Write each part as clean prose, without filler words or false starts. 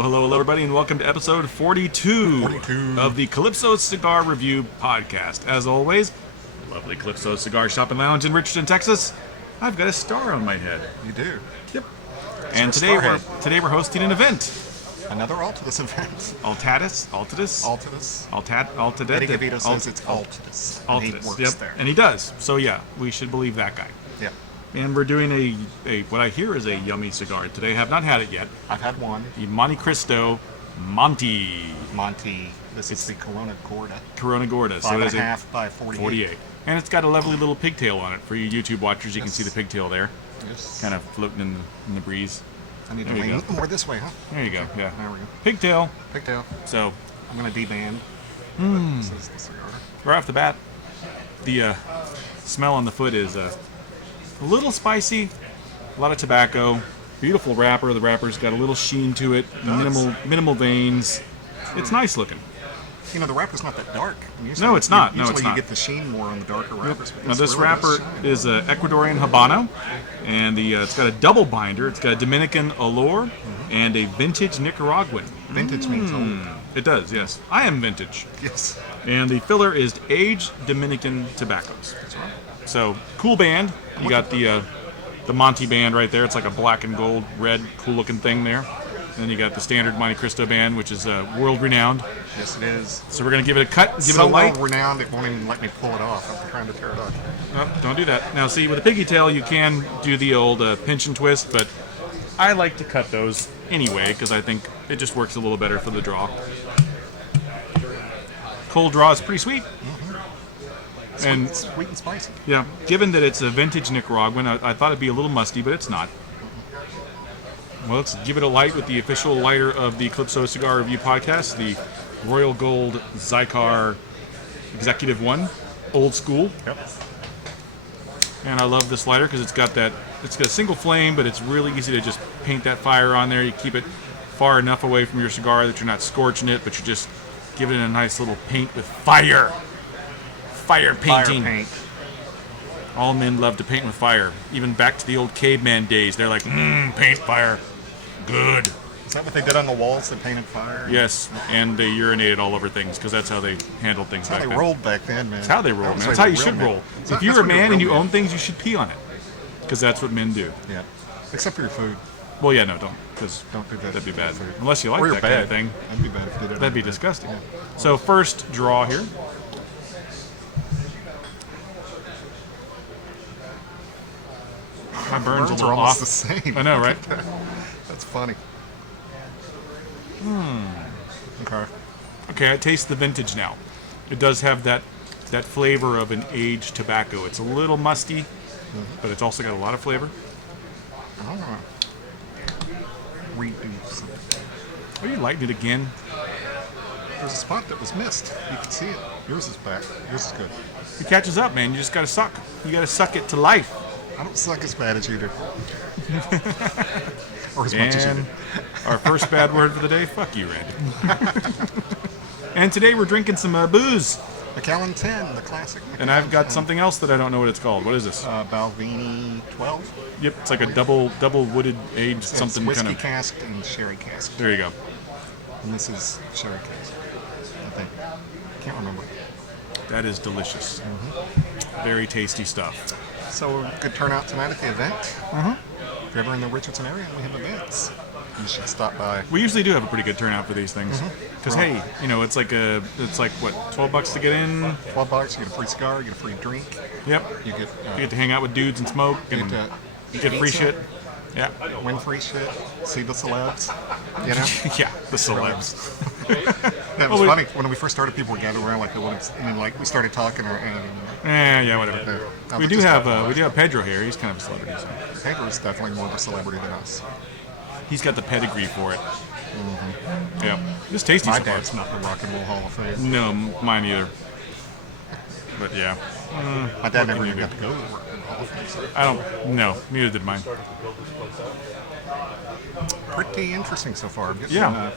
Hello, everybody, and welcome to episode 42 of the Calypso Cigar Review podcast. As always, lovely Calypso Cigar Shop and Lounge in Richardson, Texas. I've got a star on my head. You do? Yep. And today we're hosting an event. Another Altadis event. Altadis. Eddie DeVito says it's Altadis. Altadis, and he works yep. there. And he does. So yeah, we should believe that guy. Yeah. And we're doing a what I hear is a yummy cigar today. I have not had it yet. I've had one. The Montecristo Monte. This is the Corona Gorda. Corona Gorda. 5.5 by 48. And it's got a lovely little pigtail on it. For you YouTube watchers, you can see the pigtail there. Yes. Kind of floating in the breeze. I need to lean more this way, huh? There you go, yeah. There we go. Pigtail. So, I'm going to deband. This is the cigar. Right off the bat, the smell on the foot is a little spicy, a lot of tobacco, beautiful wrapper. The wrapper's got a little sheen to it, minimal veins. It's nice looking. You know, the wrapper's not that dark. No, it's not. Usually you get the sheen more on the darker wrappers. Now this really wrapper is an Ecuadorian Habano, and it's got a double binder. It's got a Dominican Allure and a vintage Nicaraguan. Vintage means old. It does, yes. I am vintage. Yes. And the filler is aged Dominican tobaccos. That's right. So, cool band. You got the Monte band right there. It's like a black and gold, red, cool-looking thing there. And then you got the standard Montecristo band, which is world-renowned. Yes, it is. So we're going to give it a cut, give it it a light. So renowned, it won't even let me pull it off. I'm trying to tear it off. No, don't do that. Now, see, with a piggy tail, you can do the old pinch and twist, but I like to cut those anyway, because I think it just works a little better for the draw. Cold draw is pretty sweet. Sweet and spicy. Yeah, given that it's a vintage Nicaraguan, I thought it'd be a little musty, but it's not. Well, let's give it a light with the official lighter of the Calypso Cigar Review podcast, the Royal Gold Zycar Executive 1, old school. Yep. And I love this lighter because it's got a single flame, but it's really easy to just paint that fire on there. You keep it far enough away from your cigar that you're not scorching it, but you're just giving it a nice little paint with fire. Fire painting. Fire paint. All men love to paint with fire. Even back to the old caveman days, they're like, paint fire. Good. Is that what they did on the walls? They painted fire? Yes, and they urinated all over things because that's how they handled things back then. That's how they rolled back then, man. That's how they rolled, man. That's how you should roll. If you're a man and you own things, you should pee on it because that's what men do. Yeah. Except for your food. Well, yeah, no, don't. Because don't do that. That'd be bad. Unless you like that kind of thing. That'd be bad if you did it. That'd be disgusting. Yeah. So first draw here. My burns a little are almost off. The same. I know, right? That's funny. Okay, I taste the vintage now. It does have that flavor of an aged tobacco. It's a little musty, but it's also got a lot of flavor. Reduce. Are you lighting it again? There's a spot that was missed. You can see it. Yours is back. Yours is good. It catches up, man. You just gotta suck. You gotta suck it to life. I don't suck as bad as you do. Or as much as you do. Our first bad word for the day, fuck you, Randy. And today we're drinking some booze. Macallan 10, the classic. And I've got something else that I don't know what it's called. What is this? Balvenie 12. Yep, it's like a double wooded aged something whiskey kind of. cask and sherry cask. There you go. And this is sherry cask, I think. Can't remember. That is delicious. Very tasty stuff. So good turnout tonight at the event. If you're ever in the Richardson area and we have events, you should stop by. We usually do have a pretty good turnout for these things. Because hey, it's like what, $12 to get in? $12, you get a free cigar, you get a free drink. Yep. You get to hang out with dudes and smoke and get free shit. Yeah. Win free shit. See the celebs. You know? Yeah, the celebs. That was funny. When we first started, people were gathered around we started talking. Yeah, whatever. We do have Pedro here. He's kind of a celebrity. So. Pedro's definitely more of a celebrity than us. He's got the pedigree for it. Yeah. It's tasty. My dad's not in the Rock and Roll Hall of Fame. No, mine either. But yeah. My dad never even got to go to the Rock and I don't. No, neither did mine. Pretty interesting so far. Yeah.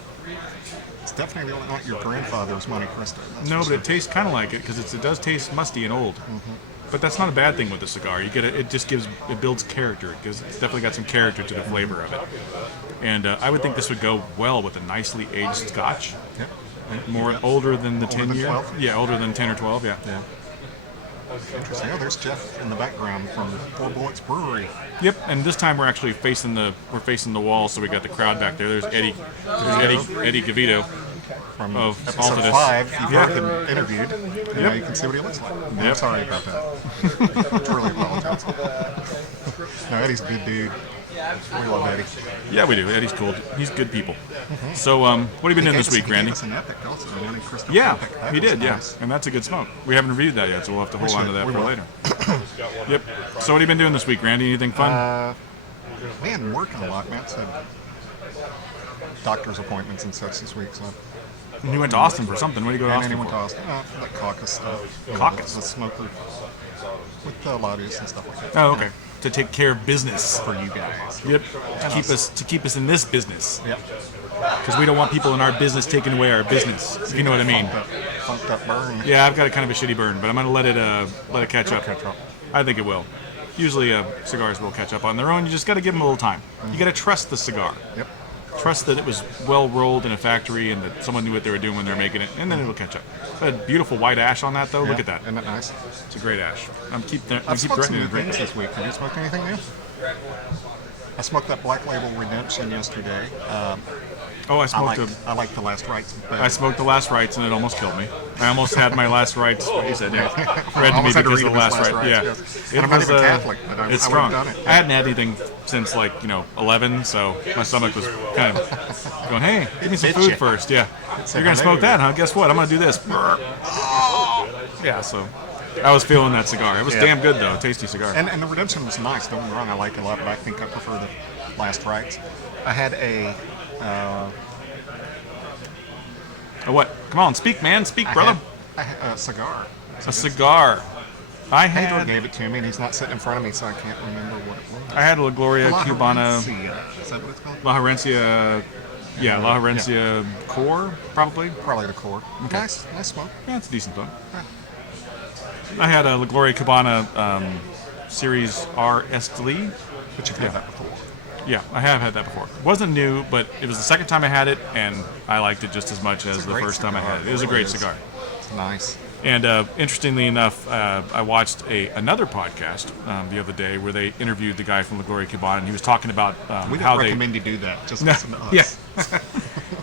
It's definitely not your grandfather's Montecristo. No, but it tastes kind of like it because it does taste musty and old. But that's not a bad thing with the cigar. You get it. It just builds character. It's definitely got some character to the flavor of it. And I would think this would go well with a nicely aged Scotch. Yep. More older than the Older 10 than year. 12? Yeah, older than 10 or 12. Yeah. Yeah. Interesting. Oh, there's Jeff in the background from Four Bullets Brewery. Yep. And this time we're actually facing the wall, so we got the crowd back there. There's Eddie Gavito From of episode Altadis. 5, you've Yeah. heard him interviewed. And now you can see what he looks like. I'm Yep. sorry about that. Truly apologize. No, Eddie's a good dude. We love Eddie. Yeah, we do. Eddie's cool. He's good people. So, what have you been doing this week, He Randy? gave us an epic also, a Montecristo Yeah, epic. That he was did. nice. Yeah, and that's a good smoke. We haven't reviewed that yet, so we'll have to hold on to that We for will. later. Yep. So, what have you been doing this week, Randy? Anything fun? Man, working a lot. Matt's had doctor's appointments and such this week, so. You went to Austin for something. What did you go to And then Austin he went for? to Austin, like caucus stuff. Caucus? The smoker with the lobbyists and stuff like that. Oh, okay. To take care of business. For you guys. Yep. To keep us in this business, Yep. because we don't want people in our business taking away our business. If you know what I mean. Funked up burn. Yeah, I've got a kind of a shitty burn, but I'm gonna let it catch up. Catch up. I think it will. Usually, cigars will catch up on their own. You just got to give them a little time. You got to trust the cigar. Yep. Trust that it was well rolled in a factory and that someone knew what they were doing when they were making it, and then it'll catch up. A beautiful white ash on that, though. Yeah. Look at that. Isn't that nice? It's a great ash. I've keep smoked some threatening new to drink things it. this week. Have you smoked anything new? I smoked that Black Label Redemption yesterday. Oh, I like the Last Rites better. I smoked the Last Rites and it almost killed me. I almost had my Last Rites. What you said? Yeah. Read to me Almost had to because read of the his Last Last Rite. Rites, Yeah. yes. And I'm not even Catholic, but I it's would strong. have done it. I hadn't had anything since you're gonna smoke that, huh? You're gonna smoke that, huh? Guess what? I'm gonna do this. Yeah. So I was feeling that cigar. It was damn good though. Tasty cigar. And the Redemption was nice. Don't get me wrong, I like it a lot, but I think I prefer the Last Rites. I had a What? Come on, speak, man. Speak, brother. I had a cigar. A cigar. I Pedro had gave it to me, and he's not sitting in front of me, so I can't remember what it was. I had a La Gloria La Cubana. Herencia. Is that what it's called? La Herencia. Yeah, La Herencia Core, probably. Probably the core. Nice smoke. Yeah, it's a decent smoke. I had a La Gloria Cubana Series R Esteli. But you've had that before. Yeah, I have had that before. It wasn't new, but it was the second time I had it, and I liked it just as much as the first time I had it. It was a great cigar. It's nice. And interestingly enough, I watched another podcast the other day where they interviewed the guy from La Gloria Cubana, and he was talking about We how don't they... recommend you do that. Just listen to us. Yeah.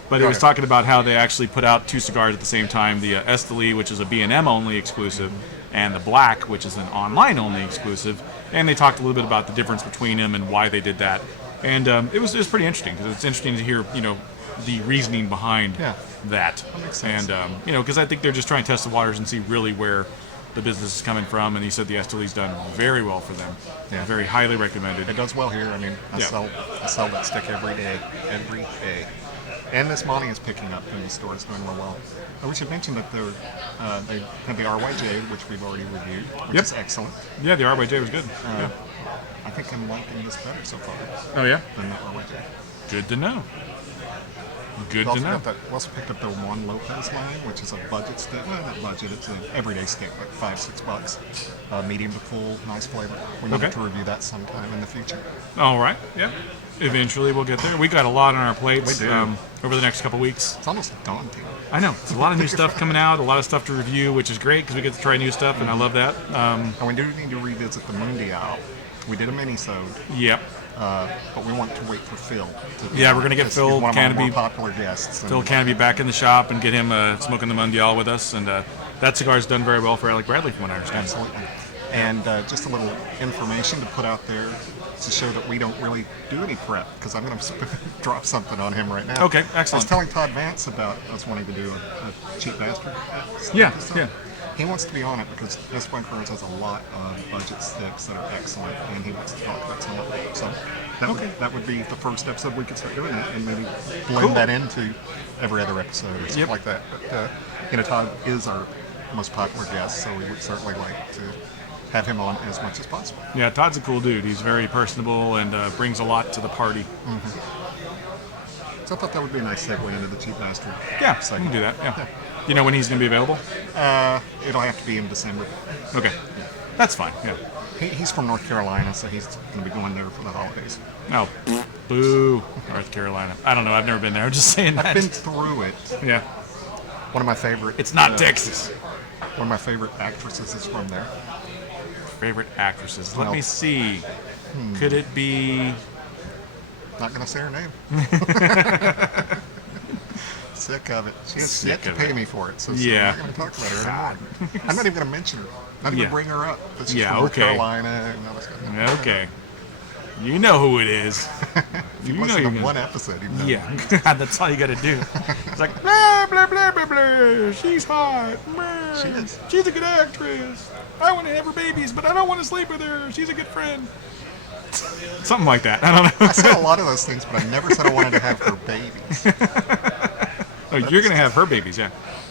But he was talking about how they actually put out two cigars at the same time, the Esteli, which is a B&M only exclusive, and the Black, which is an online only exclusive. And they talked a little bit about the difference between them and why they did that. And it was pretty interesting, because it's interesting to hear, the reasoning behind that. makes sense. And, because I think they're just trying to test the waters and see really where the business is coming from. And he said the Esteli's done very well for them. Yeah. Very highly recommended. It does well here. I mean, I sell that stick every day. And this Monty is picking up in the store. It's doing real well. We should mention that they have the RYJ, which we've already reviewed, which is excellent. Yeah, the RYJ was good. Yeah. I think I'm liking this better so far Oh, yeah? than the RYJ. Good to know. Good We to know. also picked up the Juan Lopez line, which is a budget stick. Well, not budget, it's an everyday stick, like $5-6. Medium to full, nice flavor. We need to review that sometime in the future. All right. Yeah. Eventually we'll get there. We got a lot on our plates We do. over the next couple weeks. It's almost daunting. I know. It's a lot of new stuff coming out, a lot of stuff to review, which is great because we get to try new stuff, and I love that. And we do need to revisit the Mundial. We did a mini-sode, Yep. but we want to wait for Phil. Yeah, we're going to get Phil He's one of our Canopy. more popular guests. Phil Canopy back in the shop and get him smoking the Mundial with us, and that cigar's done very well for Alec Bradley, from what I understand. Absolutely. And just a little information to put out there to show that we don't really do any prep, because I'm going to drop something on him right now. Okay, I excellent. was telling Todd Vance about us wanting to do a cheap bastard. Yeah, episode. yeah. He wants to be on it because Best Bud Cards has a lot of budget sticks that are excellent, and he wants to talk about some of them. So that would be the first episode we could start doing that, and maybe blend that into every other episode or something like that. But Todd is our most popular guest, so we would certainly like to have him on as much as possible. Yeah, Todd's a cool dude. He's very personable and brings a lot to the party. So I thought that would be a nice segue into the Cheap Bastard. Yeah, we segment. can do that. Yeah. You know when he's going to be available? It'll have to be in December. Okay. That's fine. Yeah. He's from North Carolina, so he's going to be going there for the holidays. Oh, boo. North Carolina. I don't know. I've never been there. I'm just saying that. I've been through it. Yeah. One of my favorite. It's not Texas. One of my favorite actresses is from there. Favorite actresses. Let Well, me see. Could it be... Not going to say her name. Sick of it. She has yet to pay me for it, so Yeah. I'm not going to talk about her anymore. I'm not even going to mention her. Not even Yeah. bring her up. But she's Yeah, from North okay. Carolina and all this kind of Okay. You know who it is. If you You know listen you're to gonna- one episode, you know. Yeah, that's all you gotta do. It's like, blah, blah, blah, blah, blah. She's hot. Blah. She is. She's a good actress. I want to have her babies, but I don't want to sleep with her. She's a good friend. Something like that. I don't know. I said a lot of those things, but I never said I wanted to have her babies. Oh, you're gonna have her babies, yeah.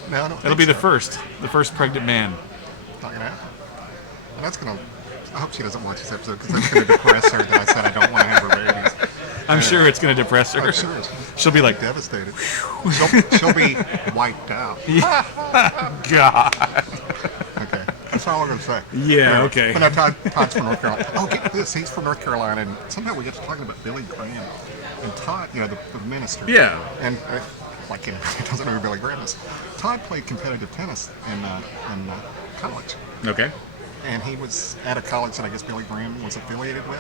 No, I don't It'll think be the so. first pregnant man. Not gonna happen. And that's gonna. I hope she doesn't watch this episode because that's gonna depress her that I said I don't want to have her babies. I'm sure it's gonna depress her. I'm sure She'll be like, devastated. She'll be wiped out. God. Okay, that's all I'm gonna say. Yeah, okay. But no, Todd's from North Carolina. Oh, get this. He's from North Carolina, and somehow we get to talking about Billy Graham and Todd. You know, the minister. Yeah. And like he doesn't know who Billy Graham is. Todd played competitive tennis in college. Okay. And he was at a college that I guess Billy Graham was affiliated with.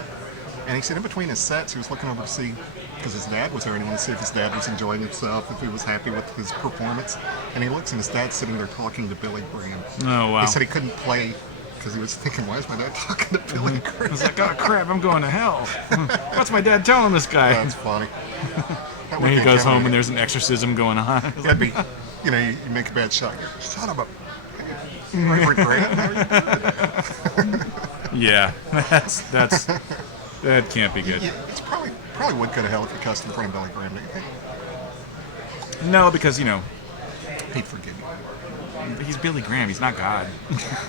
And he said in between his sets, he was looking over to see, because his dad was there, and he wanted to see if his dad was enjoying himself, if he was happy with his performance. And he looks, and his dad's sitting there talking to Billy Graham. Oh, wow. He said he couldn't play because he was thinking, why is my dad talking to Billy Graham? I was like, oh crap, I'm going to hell. What's my dad telling this guy? That's funny. That would Then he be goes funny. home and there's an exorcism going on. That'd be, you know, you make a bad shot. You're, son of a... Reverend Graham, how are you doing? Yeah, that can't be good. Yeah, it's probably would go to hell if you cussed in front of Billy Graham. Don't you think? No, because, you know, He'd forgive you. he's Billy Graham. He's not God.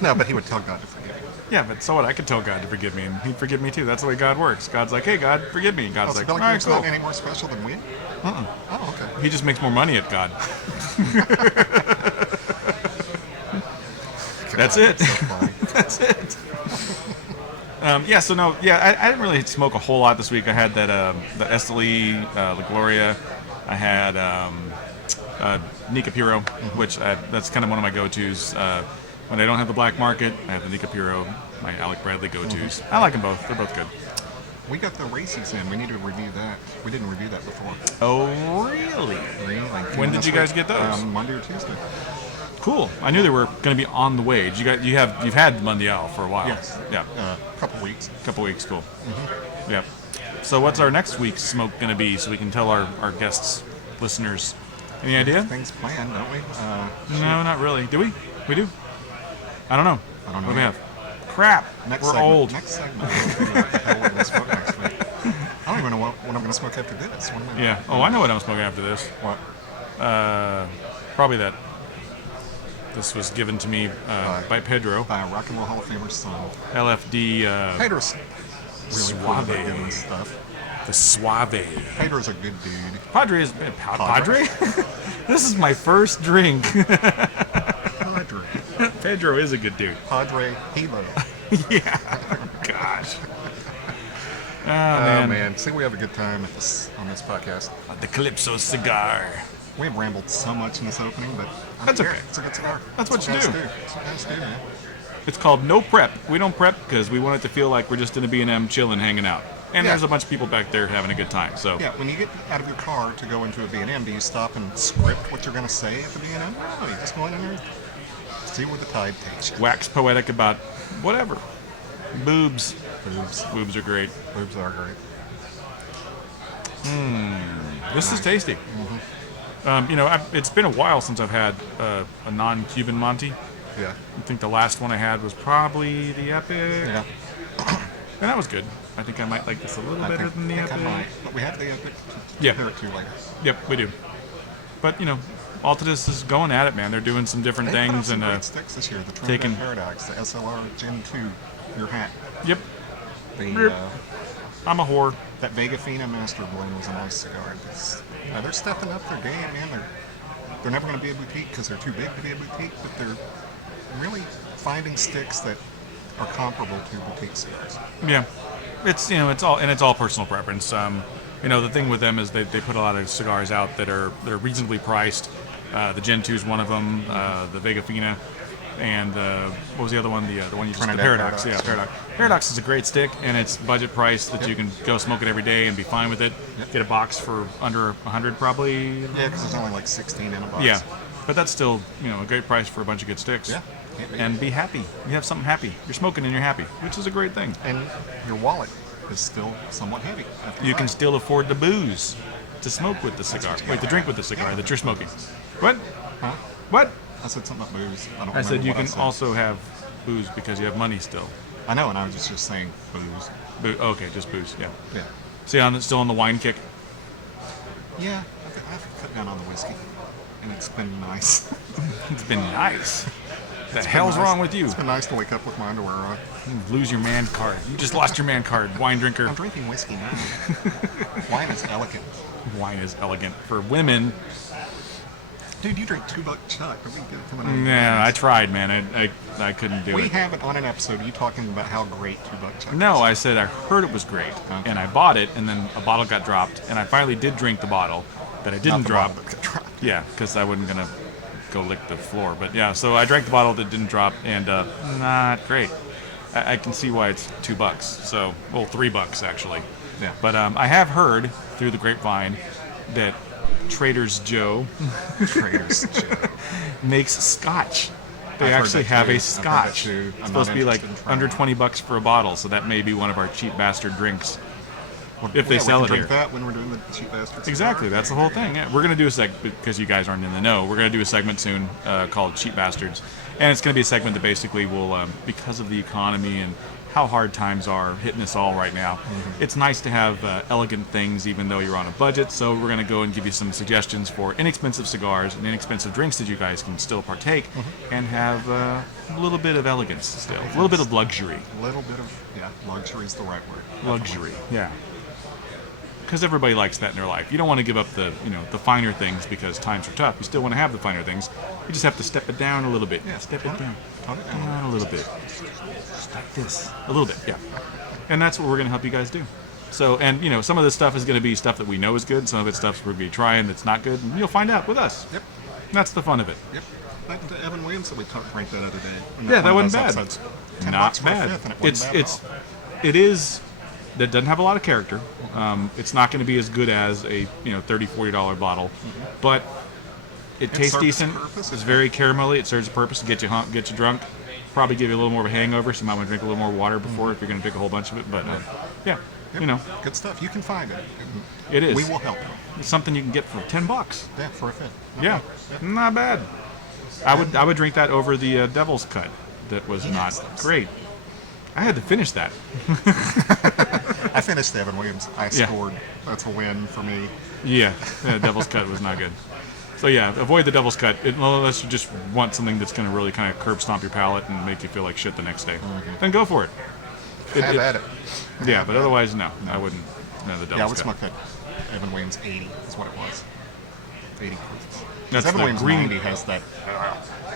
No, but he would tell God to forgive you. Yeah, but so what? I could tell God to forgive me, and he'd forgive me too. That's the way God works. God's like, hey, God, forgive me. And God's Oh, so like, Billy all right, Graham's cool. not any more special than we? Uh-uh. Oh, okay. He just makes more money at God. That's it. So funny. That's it. Yeah, so no, yeah, I didn't really smoke a whole lot this week. I had that the Esteli, La Gloria. I had Nica Puro, which that's kind of one of my go-tos. When I don't have the black market, I have the Nica Puro, my Alec Bradley go-tos. I like them both. They're both good. We got the races in. We need to review that. We didn't review that before. Oh, really? Really? When did you guys get those? Monday or Tuesday. Cool. I knew they were going to be on the way. You've had Mundial for a while. Yes. Yeah. A couple weeks. Couple weeks. Cool. Yeah. So what's our next week's smoke going to be, so we can tell our guests, listeners? Any idea? Things planned, don't we? No, not really. Do we? We do? I don't know. I don't know. What do we have? Crap. Next We're segment, old. Next segment. We'll figure out what the hell we're going to smoke next week. I don't even know what I'm going to smoke after this. What am I Yeah. Oh, I know what I'm smoking after this. What? Probably that. This was given to me by Pedro. By a Rock and Roll Hall of Famer's son. LFD. Peterson. Really cool about Suave. giving us stuff. The Suave. Pedro's a good dude. Padre is... Padre? This is my first drink. Padre. Pedro is a good dude. Padre Hilo. Yeah. Gosh. Oh, Oh, man. man. See, we have a good time on this podcast. The Calypso Cigar. We have rambled so much in this opening, but That's okay. It's a good cigar. That's what you guys do. That's what guys do, man. It's called No Prep. We don't prep because we want it to feel like we're just in a B&M chilling, hanging out. And Yeah. there's a bunch of people back there having a good time. So Yeah, when you get out of your car to go into a B&M, do you stop and script what you're going to say at the B&M? No, you just go in there, see where the tide takes you. wax poetic about whatever. Boobs. Boobs. Boobs are great. Boobs are great. This is tasty. You know, it's been a while since I've had a non-Cuban Monte. Yeah. I think the last one I had was probably the Epic. Yeah. And that was good. I think I might like this a little better than the I think I Epic. might. But we have the Epic to Yeah. compare it to later. Yep, we do. But, you know, Altadis is going at it, man. They're doing some different They put out things some and great sticks this year. The taking- Trinidad Paradox, the SLR Gen 2, your hat. yep. The I'm a whore. that Vega Fina Master Blend was a nice cigar. They're stepping up their game, man. They're never going to be a boutique because they're too big to be a boutique, but they're really finding sticks that are comparable to boutique cigars. Yeah, it's it's all personal preference. The thing with them is they put a lot of cigars out that are reasonably priced. The Gen 2 is one of them. The Vega Fina, and what was the other one? The one you just the Trinidad Paradox. Paradox. Yeah, Paradox. Paradox is a great stick, and it's budget price that you can go smoke it every day and be fine with it. Get a box for under $100 probably. Yeah, because there's only like 16 in a box. Yeah, but that's still a great price for a bunch of good sticks. Yeah. Can't beat And be happy. You have something happy. You're smoking and you're happy, which is a great thing. And your wallet is still somewhat heavy. You can still afford the booze to smoke with the cigar. Wait, to drink with the cigar that you're smoking. What? Huh? What? I said something about booze. I don't I said remember you what can also have booze because you have money still. I know, and I was just saying booze. Okay, just booze. Yeah. Yeah. See, still on the wine kick. Yeah, I've cut down on the whiskey, and it's been nice. It's been nice. The It's been hell's nice. wrong with you? It's been nice to wake up with my underwear on. You lose your man card. You just lost your man card. Wine drinker. I'm drinking whiskey now. Wine is elegant. Wine is elegant for women. Dude, you drink $2 Chuck. Are we good coming on? Yeah, I tried, man. I couldn't do We it. have it on an episode. You talking about how great $2 Chuck No, is. I said I heard it was great, Okay. and I bought it, and then a bottle got dropped, and I finally did drink the bottle that I Not didn't the drop. bottle that got dropped. Yeah, because I wasn't gonna go lick the floor. But yeah, so I drank the bottle that didn't drop, and not great. I can see why it's $2. So, well, $3 actually. Yeah. But I have heard through the grapevine that Trader's Joe Trader's Joe. makes scotch. They I've heard actually that have too. a I've heard that scotch. too. It's I'm supposed not to be like interested in trying under that. $20 for a bottle, so that may be one of our cheap bastard drinks. If they Yeah, sell we it can here. drink that when we're doing the cheap bastards. Exactly, that's the whole thing. Yeah, we're gonna do a segment because you guys aren't in the know. We're gonna do a segment soon called "Cheap Bastards," and it's gonna be a segment that basically will, because of the economy and how hard times are hitting us all right now, it's nice to have elegant things even though you're on a budget. So we're gonna go and give you some suggestions for inexpensive cigars and inexpensive drinks that you guys can still partake and have a little bit of elegance still, a little bit of luxury. A little bit of, luxury is the right word. Luxury, yeah. Because everybody likes that in their life. You don't want to give up the finer things because times are tough. You still want to have the finer things. You just have to step it down a little bit. Yeah, Step tone it down. Tone it down. Down a little bit. Just like this. A little bit, yeah. And that's what we're going to help you guys do. So, and some of this stuff is going to be stuff that we know is good. Some of it's stuff we're going to be trying that's not good. And you'll find out with us. Yep. That's the fun of it. Yep. Like the Evan Williams that we talked ranked that other day. And Yeah, that one wasn't of bad. those episodes, $10 Not for a bad. fifth, and it wasn't bad at all. It is. That doesn't have a lot of character. It's not going to be as good as a $30, $40 bottle, but it tastes serves its decent. purpose. It's very caramelly. It serves a purpose to get you drunk. Probably give you a little more of a hangover. So you might want to drink a little more water before if you're going to drink a whole bunch of it. But yeah, Yep. Good stuff. You can find it. it is. We will help you. It's something you can get for $10. Yeah, for a fifth. Yeah, not bad. I would drink that over the Devil's Cut. That was Yes, not that's- great. I had to finish that. I finished Evan Williams. I Yeah. scored. That's a win for me. Yeah, Devil's Cut was not good. So yeah, avoid the Devil's Cut unless you just want something that's going to really kind of curb stomp your palate and make you feel like shit the next day. Then go for it. Have at it. Yeah, but otherwise, no, I wouldn't. No, the Yeah, Devil's let's Cut. look at Evan Williams 80 is what it was. 80 proof. That's Evan the Williams green- 90 has that.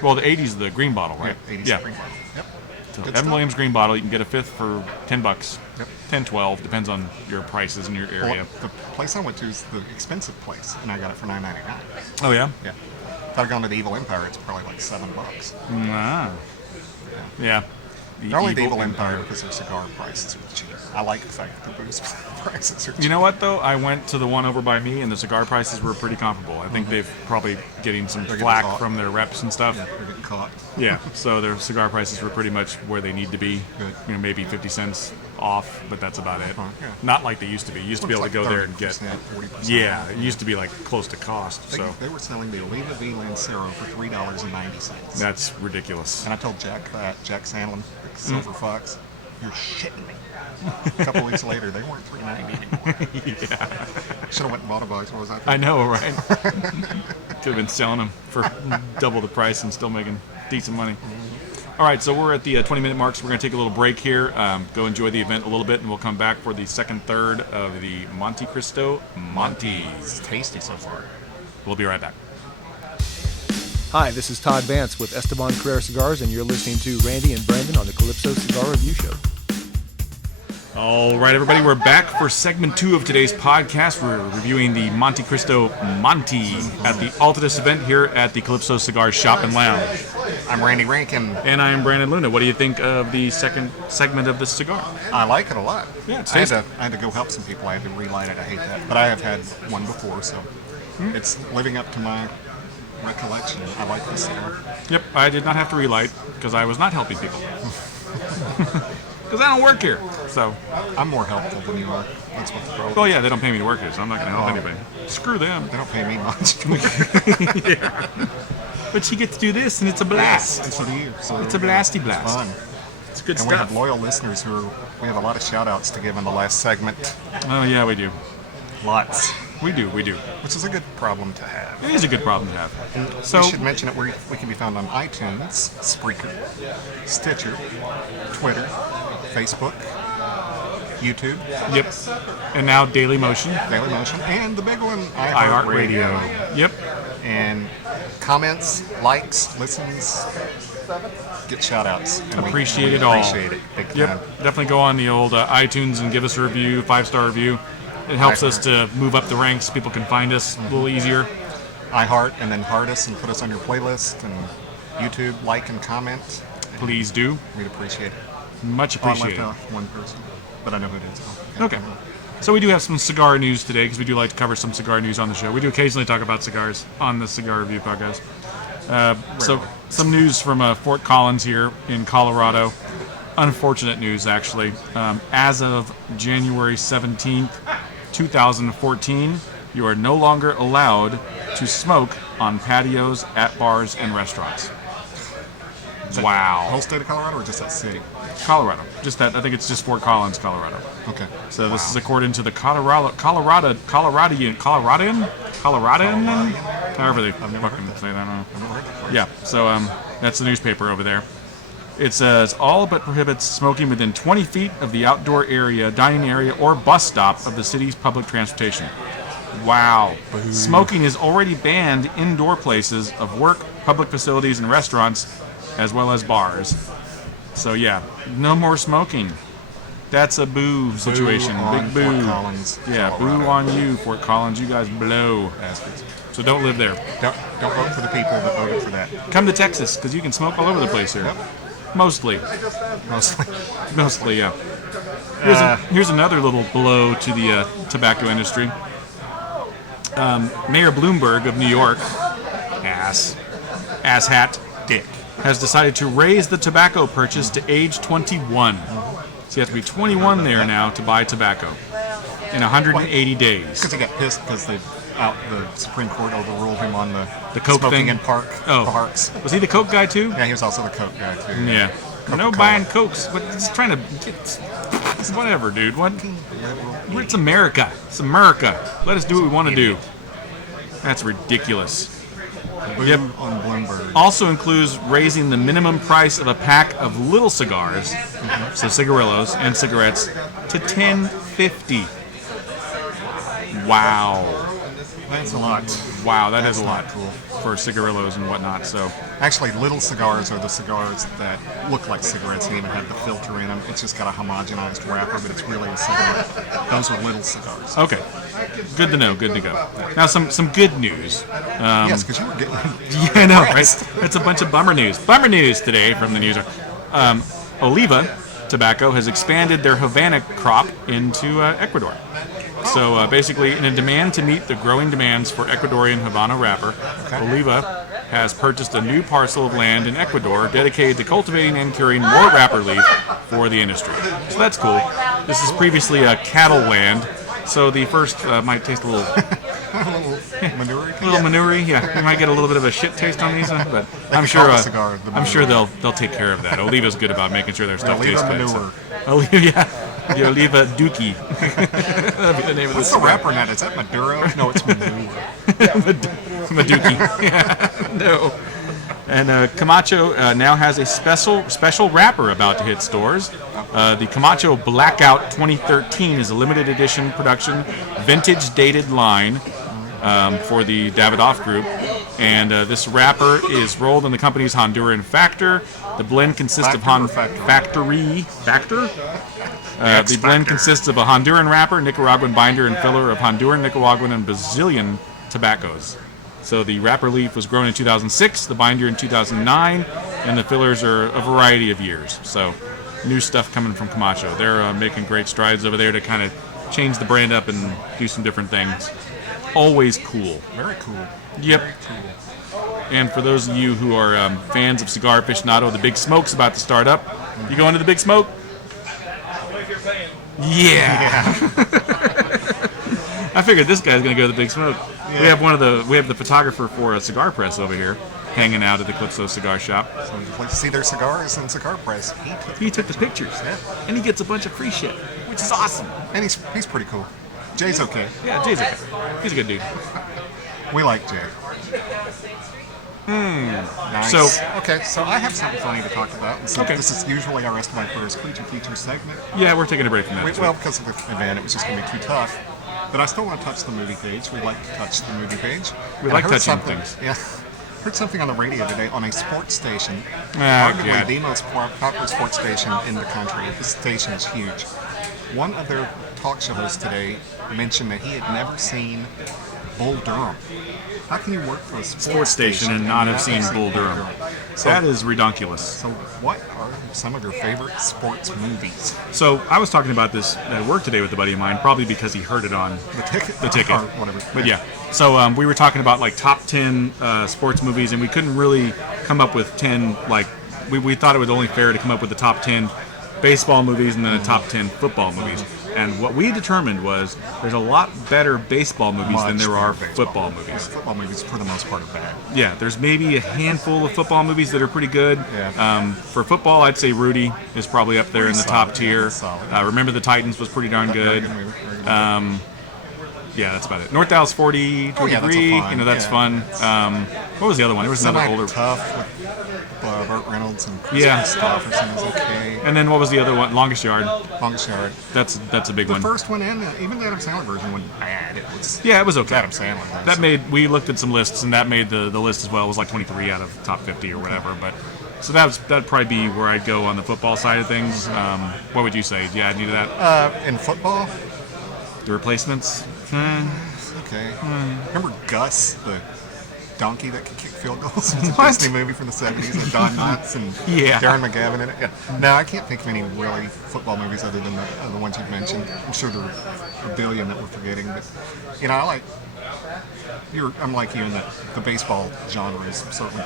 Well, the 80's the green bottle, right? 80's Yeah. green bottle. Yep. So Good Evan stuff. Williams green bottle, you can get a fifth for $10. Yep. 10, 12, depends on your prices in your Well, area. the place I went to is the expensive place, and I got it for $9.99. Oh yeah. Yeah. If I'd gone to the Evil Empire, it's probably like $7. Ah. Yeah. They're only the Evil Empire because their cigar prices are cheap. I like the fact that their booze prices are cheap. You know what though? I went to the one over by me, and the cigar prices were pretty comparable. I think they've probably getting some getting flack caught. from their reps and stuff. Yeah, they're getting caught. Yeah, so their cigar prices were pretty much where they need to be. Good. Maybe 50 cents off, but that's about it. Yeah. Not like they used to be. You used to be able to It's go like there and get. 30%, 40%. Yeah, it used to be like close to cost. They, So they were selling the Oliva V Lancero for $3.90. that's ridiculous. And I told Jack Sandlin, the Silver Fox, You're shitting me. A couple weeks later, they weren't $3.90 anymore. Yeah. Should have went and bought a box. What was that? I know, right? Could have been selling them for double the price and still making decent money. All right, so we're at the 20-minute mark, so we're going to take a little break here, go enjoy the event a little bit, and we'll come back for the second third of the Montecristo Monte. It's tasty so far. We'll be right back. Hi, this is Todd Vance with Esteban Carrera Cigars, and you're listening to Randy and Brandon on the Calypso Cigar Review Show. All right, everybody, we're back for segment 2 of today's podcast. We're reviewing the Montecristo Monte at the Altadis event here at the Calypso Cigar Shop and Lounge. I'm Randy Rankin. And I'm Brandon Luna. What do you think of the second segment of this cigar? I like it a lot. Yeah, it's I tasty. had to go help some people. I had to relight it. I hate that. But I have had one before, so it's living up to my recollection. I like this cigar. Yep, I did not have to relight because I was not helping people. Because I don't work here. So, I'm more helpful than you are. That's what the problem. well, yeah, they don't pay me to work here, so I'm not going to help anybody. Screw them. They don't pay me much. Yeah. But you get to do this, and it's a blast. And so do you. So It's a blasty blast. It's fun. It's good And we stuff. have loyal listeners we have a lot of shout outs to give in the last segment. Oh, yeah, we do. Lots. We do. Which is a good problem to have. It is a good problem to have. So, We should mention it. We can be found on iTunes, Spreaker, Stitcher, Twitter, Facebook, YouTube, yep. And now Daily Motion. Daily Motion, and the big one, iHeartRadio. Yep. And comments, likes, listens, get shout outs. Appreciate it all. Appreciate it big time. Yep. Definitely go on the old iTunes and give us a review, 5-star review. It helps us to move up the ranks. People can find us a little easier. iHeart, and then heart us and put us on your playlist, and YouTube, like and comment. Please do. We'd appreciate it. Much Oh, I left appreciated. off one person, but I know who it is. Okay. So we do have some cigar news today because we do like to cover some cigar news on the show. We do occasionally talk about cigars on the Cigar Review podcast. So some news from Fort Collins here in Colorado. Unfortunate news, actually. As of January 17th, 2014, you are no longer allowed to smoke on patios at bars and restaurants. Wow. Whole state of Colorado or just that city? Colorado. Just that. I think it's just Fort Collins, Colorado. Okay. So this is according to the Coloradian, however they fucking say that. I don't know. I've never heard that before. Yeah. So that's the newspaper over there. It says all but prohibits smoking within 20 feet of the outdoor area, dining area, or bus stop of the city's public transportation. Wow. Boo. Smoking is already banned indoor places of work, public facilities, and restaurants, as well as bars. So yeah, no more smoking. That's a boo situation. on Big boo. Fort Collins, Yeah, Colorado. boo on you, Fort Collins. You guys blow. Bastards. So don't live there. Don't vote for the people that voted for that. Come to Texas, because you can smoke all over the place here. Yep. Mostly. Mostly. Yeah. Here's another little blow to the tobacco industry. Mayor Bloomberg of New York, asshat, Dick. has decided to raise the tobacco purchase to age 21. So you have to be 21 there now to buy tobacco in 180 days. Because he got pissed because the Supreme Court overruled him on the Coke smoking thing? in parks. Was he the Coke guy too? Yeah, he was also the Coke guy too. Yeah. No buying Cokes, but just trying to get... Whatever, dude. What? It's America. It's America. Let us do what we want to do. That's ridiculous. Boo Yep. on Bloomberg. Also includes raising the minimum price of a pack of little cigars, so cigarillos and cigarettes, to $10.50. Wow. That's a lot. Wow, that That's is a lot not cool. for cigarillos and whatnot. So Actually, little cigars are the cigars that look like cigarettes and even have the filter in them. It's just got a homogenized wrapper, but it's really a cigarette. Those are little cigars. okay, good to know. Good to go. Now some good news. Yes, because you were getting... Yeah, I know, right? That's a bunch of bummer news. Bummer news today from the news. Oliva Tobacco has expanded their Havana crop into Ecuador. So basically, in a demand to meet the growing demands for Ecuadorian Habano wrapper, Oliva has purchased a new parcel of land in Ecuador dedicated to cultivating and curing more wrapper leaf for the industry. So that's cool. This is previously a cattle land, so the first might taste a little A little manure. A little manure, yeah. You might get a little bit of a shit taste on these, but I'm can sure. call the cigar the I'm sure manure. they'll take care of that. Oliva's good about making sure their stuff Oliva tastes good. manure. So. Oliva, yeah. The Oliva Dookie. That'd be the name of What's this. the rapper in that? Is that Maduro? No, it's manure. Madookie. Yeah. No. And Camacho now has a special wrapper about to hit stores. The Camacho Blackout 2013 is a limited edition production, vintage dated line for the Davidoff Group. And this wrapper is rolled in the company's Honduran factor. The blend consists of Factor. The blend consists of a Honduran wrapper, Nicaraguan binder, and filler of Honduran, Nicaraguan, and Brazilian tobaccos. So the wrapper leaf was grown in 2006, the binder in 2009, and the fillers are a variety of years. So new stuff coming from Camacho. They're making great strides over there to kind of change the brand up and do some different things. Always cool. Very cool. Yep. And for those of you who are fans of Cigar Aficionado, the Big Smoke's about to start up. You going to the Big Smoke? Yeah. I figured this guy's going to go to the Big Smoke. Yeah. We have the photographer for a cigar press over here, hanging out at the Calypso Cigar Shop. So you'd like to see their cigars and cigar press. He took the pictures, Yeah. and he gets a bunch of free shit, which is awesome. And he's pretty cool. Jay's okay. Yeah, Jay's okay. He's a good dude. We like Jay. Nice. So- okay, so I have something funny to talk about. And so Okay. This is usually our Esteban Careers Creature Feature segment. Yeah, we're taking a break from that. too. Well, because of the event, it was just going to be too tough. But I still want to touch the movie page. We like to touch the movie page. We And like I heard touching something- things. Yeah. Heard something on the radio today on a sports station. Ah, Arguably God. the most popular sports station in the country. This station is huge. One of their talk show hosts today mentioned that he had never seen Bull Durham. How can you work for a Sports station and not have seen Bull Durham? So, That is redonkulous. so what are some of your favorite sports movies? So I was talking about this at work today with a buddy of mine, probably because he heard it on The Ticket? The Ticket. Or whatever. But yeah, so we were talking about like top 10 sports movies, and we couldn't really come up with 10. Like we thought it was only fair to come up with the top 10 baseball movies and then the top 10 football movies. And what we determined was there's a lot better baseball movies than there are football movies. Football movies, for the most part, are bad. Yeah, there's maybe a handful of football movies that are pretty good. Yeah. For football, I'd say Rudy is probably up there in the Pretty top solid, tier. yeah, solid. Remember the Titans was pretty darn Very good. movie, very good movie. Yeah, that's about it. North Dallas 40 to Oh, a yeah, that's a degree. fun, That's yeah. fun. What was the other one? There was another older. Tough with Burt Reynolds and Chris Yeah. Christopherson is okay. And then what was the other one? Longest Yard. Longest Yard. That's a big The one. first one and even the Adam Sandler version wasn't bad. It was Yeah, it was okay. Adam Sandler. That made, we looked at some lists, and that made the list as well. It was like 23 out of top 50 or whatever. But so that'd probably be where I'd go on the football side of things. What would you say? Do you add any to that? in football. The Replacements. Okay. Remember Gus, the donkey that could kick field goals? It was a What? Disney movie from the 70s with Don Knotts and Yeah. Darren McGavin in it. Yeah. No, I can't think of any really football movies other than the ones you've mentioned. I'm sure there are a billion that we're forgetting, but I like. I'm like you in that the baseball genre is certainly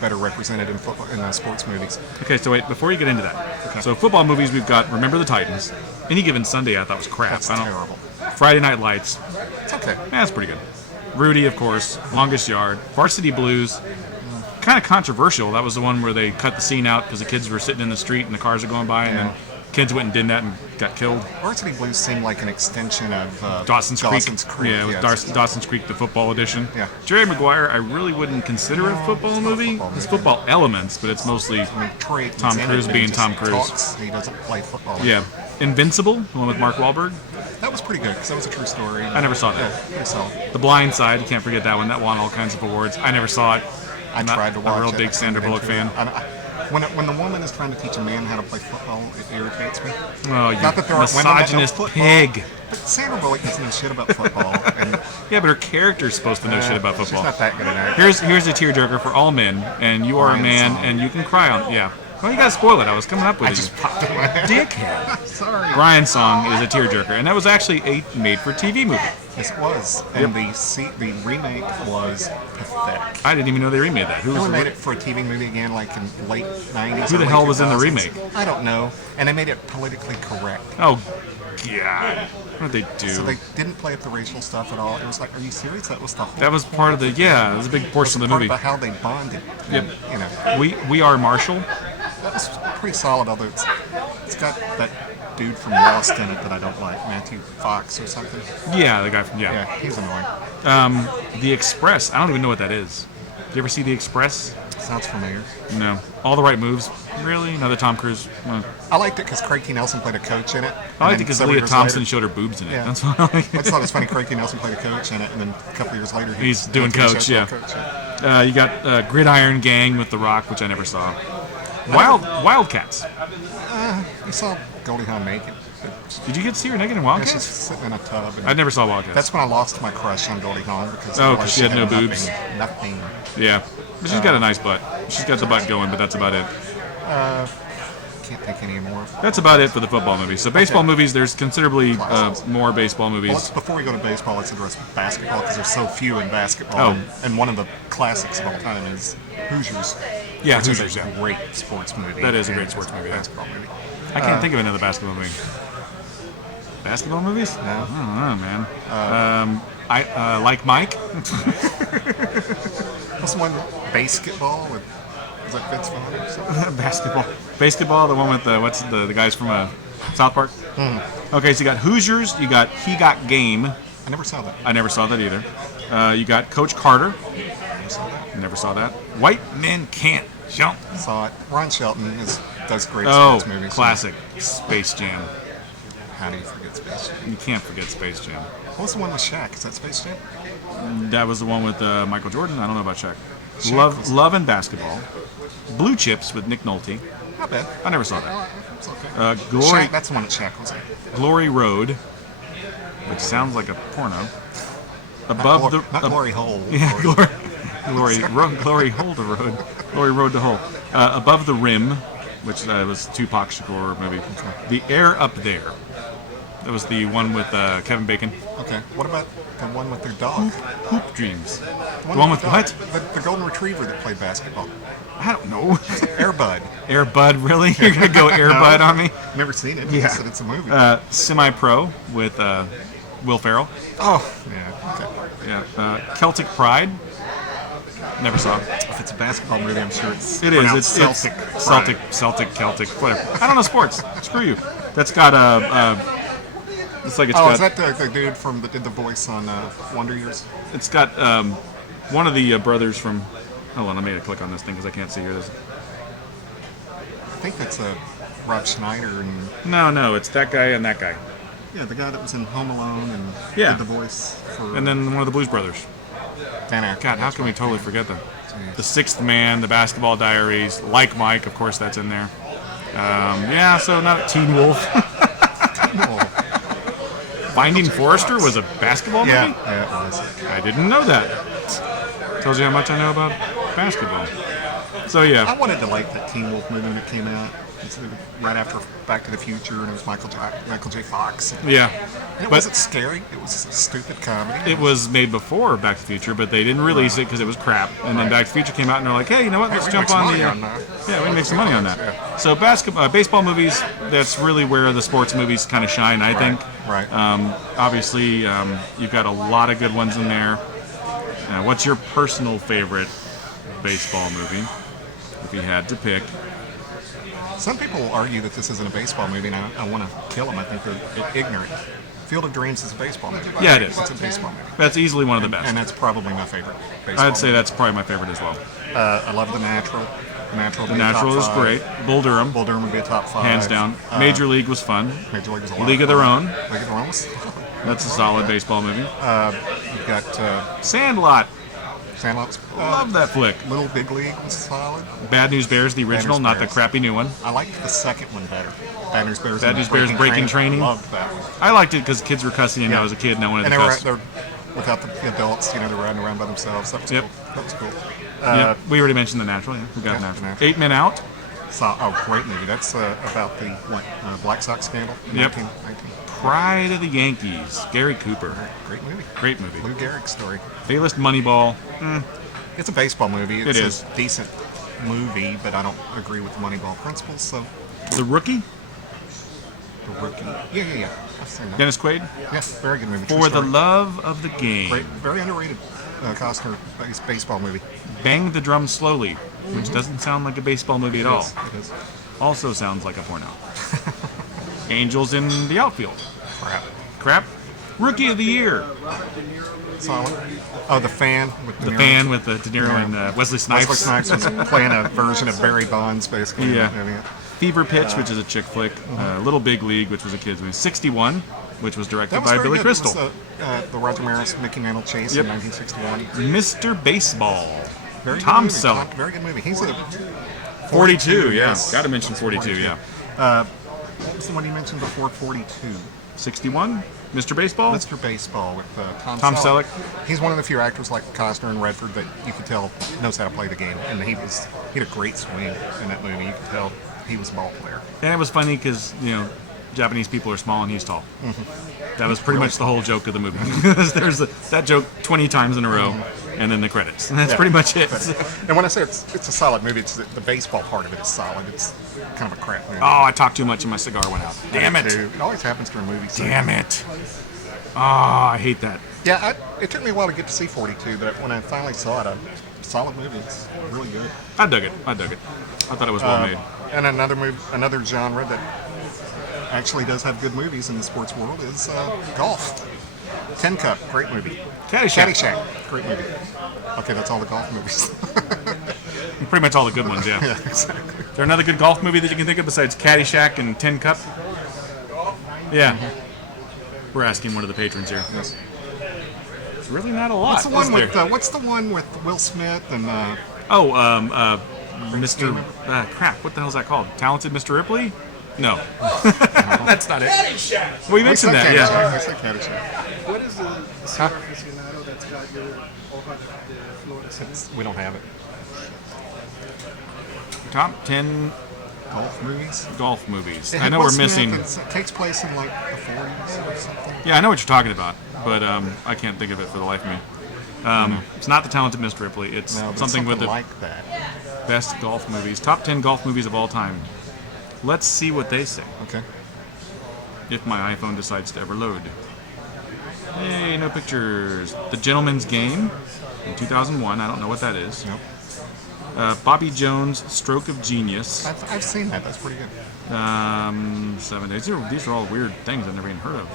better represented in football in sports movies. Okay, so wait, before you get into that. Okay. So football movies, we've got Remember the Titans. Any Given Sunday, I thought was crap. That's terrible. Friday Night Lights. It's okay. That's pretty good. Rudy, of course. Longest Yard. Varsity Blues. Kind of controversial. That was the one where they cut the scene out because the kids were sitting in the street and the cars are going by, and then kids went and did that and got killed. Varsity Blues seemed like an extension of Dawson's Creek. Creek. Yeah, it was Dawson's Creek, the football edition. Yeah. Jerry Maguire, I really wouldn't consider a football movie. football It's movie. football elements, but it's mostly I mean, Troy Tom Aikman's in Cruise it, but being he just Tom Cruise. talks, he doesn't play football. yeah. Invincible, the one with Mark Wahlberg. That was pretty good because that was a true story. I never saw that. Yeah, pretty solid. The Blind Side, you can't forget that one. That won all kinds of awards. I never saw it. I I'm not tried to watch a real it. big I Sandra couldn't Bullock get into fan. it. When the woman is trying to teach a man how to play football, it irritates me. Oh, you Not that there aren't women that know misogynist football, pig. but Sandra Bullock doesn't know shit about football. And Yeah, but her character's supposed to know shit about she's football. not that good at it. Here's a tearjerker for all men, and you are a Ryan man, Song. and you can cry on. Yeah. Well, you gotta spoil it. I was coming up with I it. just popped in my head. Dickhead. Sorry. Ryan's Song is a tearjerker, and that was actually a made-for-TV movie. Yes, it was. And the remake was pathetic. I didn't even know they remade that. Who They was only made it for a TV movie again, like in late 90s. Who the early hell was in the 2000s. remake? I don't know. And they made it politically correct. Oh, God, what did they do? So they didn't play up the racial stuff at all. It was like, are you serious? That was the whole. That was part of the it was a big portion of the part movie. about how they bonded. Yep. And, you know, We Are Marshall. that was pretty solid. Although it's got that dude from Lost in it that I don't like, Matthew Fox or something. Yeah, the guy from Yeah, he's annoying. The Express. I don't even know what that is. You ever see The Express? Sounds familiar. No. All the Right Moves. Really? Another Tom Cruise? I liked it because Craig Nelson played a coach in it. I liked it because Leah Thompson showed her boobs in it. That's why I like I it. just thought it was funny. Craig Nelson played a coach in it, and then a couple of years later, He's doing coach, yeah. You got Gridiron Gang with The Rock, which I never saw. Wildcats. You saw Goldie Hawn naked. Did you get to see her naked in She's Wildcats? sitting in a tub. I never saw Wildcats. That's when I lost my crush on Goldie Hawn because I Oh, 'cause realized she had no boobs. Nothing. Yeah. But she's got a nice butt. She's got the butt going, but that's about it. Can't think any more. That's about it for the football movies. So baseball movies, there's considerably more baseball Well, movies. before we go to baseball, let's address basketball because there's so few in basketball. Oh. And one of the classics of all time is Hoosiers. Yeah, which Hoosiers, is a yeah. great sports movie. That is a and great sports movie, yeah. Basketball movie. I can't think of another basketball movie. Basketball movies? No. I don't know, man. I like Mike. What's the one? Basketball with is that Vince Vaughn or something? Basketball. The one with the guys from South Park. Okay, so you got Hoosiers. You got He Got Game. I never saw that. I never saw that either. You got Coach Carter. Never saw that. Never saw that. White Men Can't Jump. Saw it. Ron Shelton does great Oh, sports movies. classic. Space Jam. How do you forget Space Jam? You can't forget Space Jam. What was the one with Shaq? Is that Space Jam? That was the one with Michael Jordan. I don't know about Shaq. Shaq was- Love and Basketball. Blue Chips with Nick Nolte. Not bad. I never saw that. It's okay. Glory Shaq, that's the one that Shaq was in. Glory Road, which sounds like a porno. Not Glory Hole. Yeah, Glory Hole to Road. Glory Road to Hole. Above the Rim, which was Tupac Shakur movie. The Air Up There. That was the one with Kevin Bacon. Okay. What about the one with their dog? Hoop Dreams. The one with their what? dog. The golden retriever that played basketball. I don't know. Air Bud. Air Bud, really? You're gonna go Air Bud on me? Never seen it. Yeah. Yeah. Said it's a movie. Semi-Pro with Will Ferrell. Oh, yeah. Okay. Yeah. Celtic Pride. Never saw. If it's a basketball movie, I'm sure it's It is. pronounced It's Celtic, Celtic, whatever. I don't know sports. Screw you. That's got it's like it's Oh, got. is that the dude that did the voice on Wonder Years? It's got one of the brothers from. Hold on, I made a click on this thing because I can't see here. This. I think that's Rob Schneider and No, it's that guy and that guy, yeah, the guy that was in Home Alone and Yeah. did the voice for. and then one of the Blues Brothers. Dan Aykroyd. God, how can we totally forget them? Jeez. The Sixth Man, The Basketball Diaries, Like Mike, of course, that's in there. Yeah, so not Teen Wolf. Oh, Finding Forrester was a basketball movie? yeah, it was. I didn't know that. Tells you how much I know about basketball. So I yeah, wanted to like that Teen Wolf movie when it came out. It's right after Back to the Future, and it was Michael J. Fox. yeah. And it But wasn't scary. It was a stupid comedy. it was made before Back to the Future, but they didn't release it because it was crap. And then Back to the Future came out, and they're like, hey, you know what? Hey, Let's we jump make some on money the. on that. Yeah, we can make some money on that. So baseball movies, that's really where the sports movies kind of shine, I think. Right. Obviously, you've got a lot of good ones in there. What's your personal favorite baseball movie, if you had to pick? Some people will argue that this isn't a baseball movie, and I want to kill them. I think they're ignorant. Field of Dreams is a baseball movie. Yeah, it is. It's a baseball movie. That's easily one of the best. And that's probably my favorite baseball I'd say that's probably my favorite as well. movie. I love The Natural. The Natural, The would be a top Natural is 5. great. Bull Durham, Bull Durham would be a top 5. hands down. Major League was fun. Major League was a lot League of fun. Their Own. League of Their Own was That's a solid baseball movie. You've got Sandlot. Sandlot's Love that flick. Little Big League was solid. Bad News Bears, the original, News not the Bears. crappy new one. I liked the second one better. Bad News Bears. Bad and News Bears Breaking Training. Loved that one. I liked it because kids were cussing and Yeah. I was a kid and I wanted And to cuss. they're without the adults, they're riding around by themselves. That was Yep. cool. That was cool. Yeah, we already mentioned The Natural. Yeah, we got Yeah, Natural. The Natural. 8 Men Out. Great movie. That's about the Black Sox scandal. in Yep. 1919. Pride of the Yankees. Gary Cooper. Great movie. Great movie. Lou Gehrig's story. A-list Moneyball. It's a baseball movie. It's It is. a decent movie, but I don't agree with the Moneyball principles. So The Rookie. The Rookie. Yeah. I've seen that. Dennis Quaid. Yeah, very good movie. True For the story. Love of the Game. Great, very underrated Costner baseball movie. Bang the Drum Slowly, which doesn't sound like a baseball movie at all. It is. Also sounds like a porno. Angels in the Outfield. Crap. Rookie of the Year. Solid. Oh, The Fan with The Fan with De Niro and Wesley Snipes. Wesley Snipes was playing a version of Barry Bonds, basically. Yeah. I mean, Fever Pitch, which is a chick flick. Little Big League, which was a kid's movie. 61, which was directed that was by very Billy good. Crystal. It was, the Roger Maris, Mickey Mantle chase Yep. in 1961. Mr. Baseball. Very Tom good movie. Selleck. Very good movie. He's a 42, yeah. yes. Got to mention 42, yeah. What was the one you mentioned before? 42. 61, Mr. Baseball. Mr. Baseball with Tom Selleck. He's one of the few actors like Costner and Redford that you could tell knows how to play the game, and he had a great swing in that movie. You could tell he was a ball player. And it was funny because, Japanese people are small and he's tall. That was pretty much the whole joke of the movie. There's that joke 20 times in a row, and then the credits. And that's pretty much it. And when I say it's a solid movie, it's the baseball part of it is solid. It's kind of a crap movie. Oh, I talked too much and my cigar went out. Damn it. It always happens during movies. Damn it. Oh, I hate that. Yeah, it took me a while to get to see 42, but when I finally saw it, solid movie. It's really good. I dug it. I thought it was well made. And another genre that actually does have good movies in the sports world is golf. Tin Cup, great movie. Caddyshack, great movie. Okay, that's all the golf movies. Pretty much all the good ones, yeah. Yeah, exactly. Is there another good golf movie that you can think of besides Caddyshack and Tin Cup? Yeah. We're asking one of the patrons here. Yes. It's really not a lot. What's the one with Will Smith and Mr. Crap, what the hell is that called? Talented Mr. Ripley? No. That's not it. Well, you mentioned that, yeah. I said Caddyshack. What is the cigar aficionado that's got your Florida? We don't have it. Top 10 Golf movies. movies. I know we're missing. It takes place in like the 40s or something. Yeah, I know what you're talking about, but I can't think of it for the life of me. It's not The Talented Mr. Ripley. It's No, but something with the like that. best golf movies. Top 10 golf movies of all time. Let's see what they say. Okay. If my iPhone decides to ever load. Hey, no pictures. The Gentleman's Game in 2001. I don't know what that is. Nope. Bobby Jones' Stroke of Genius. I've seen that. That's pretty good. 7 Days. These are all weird things I've never even heard of.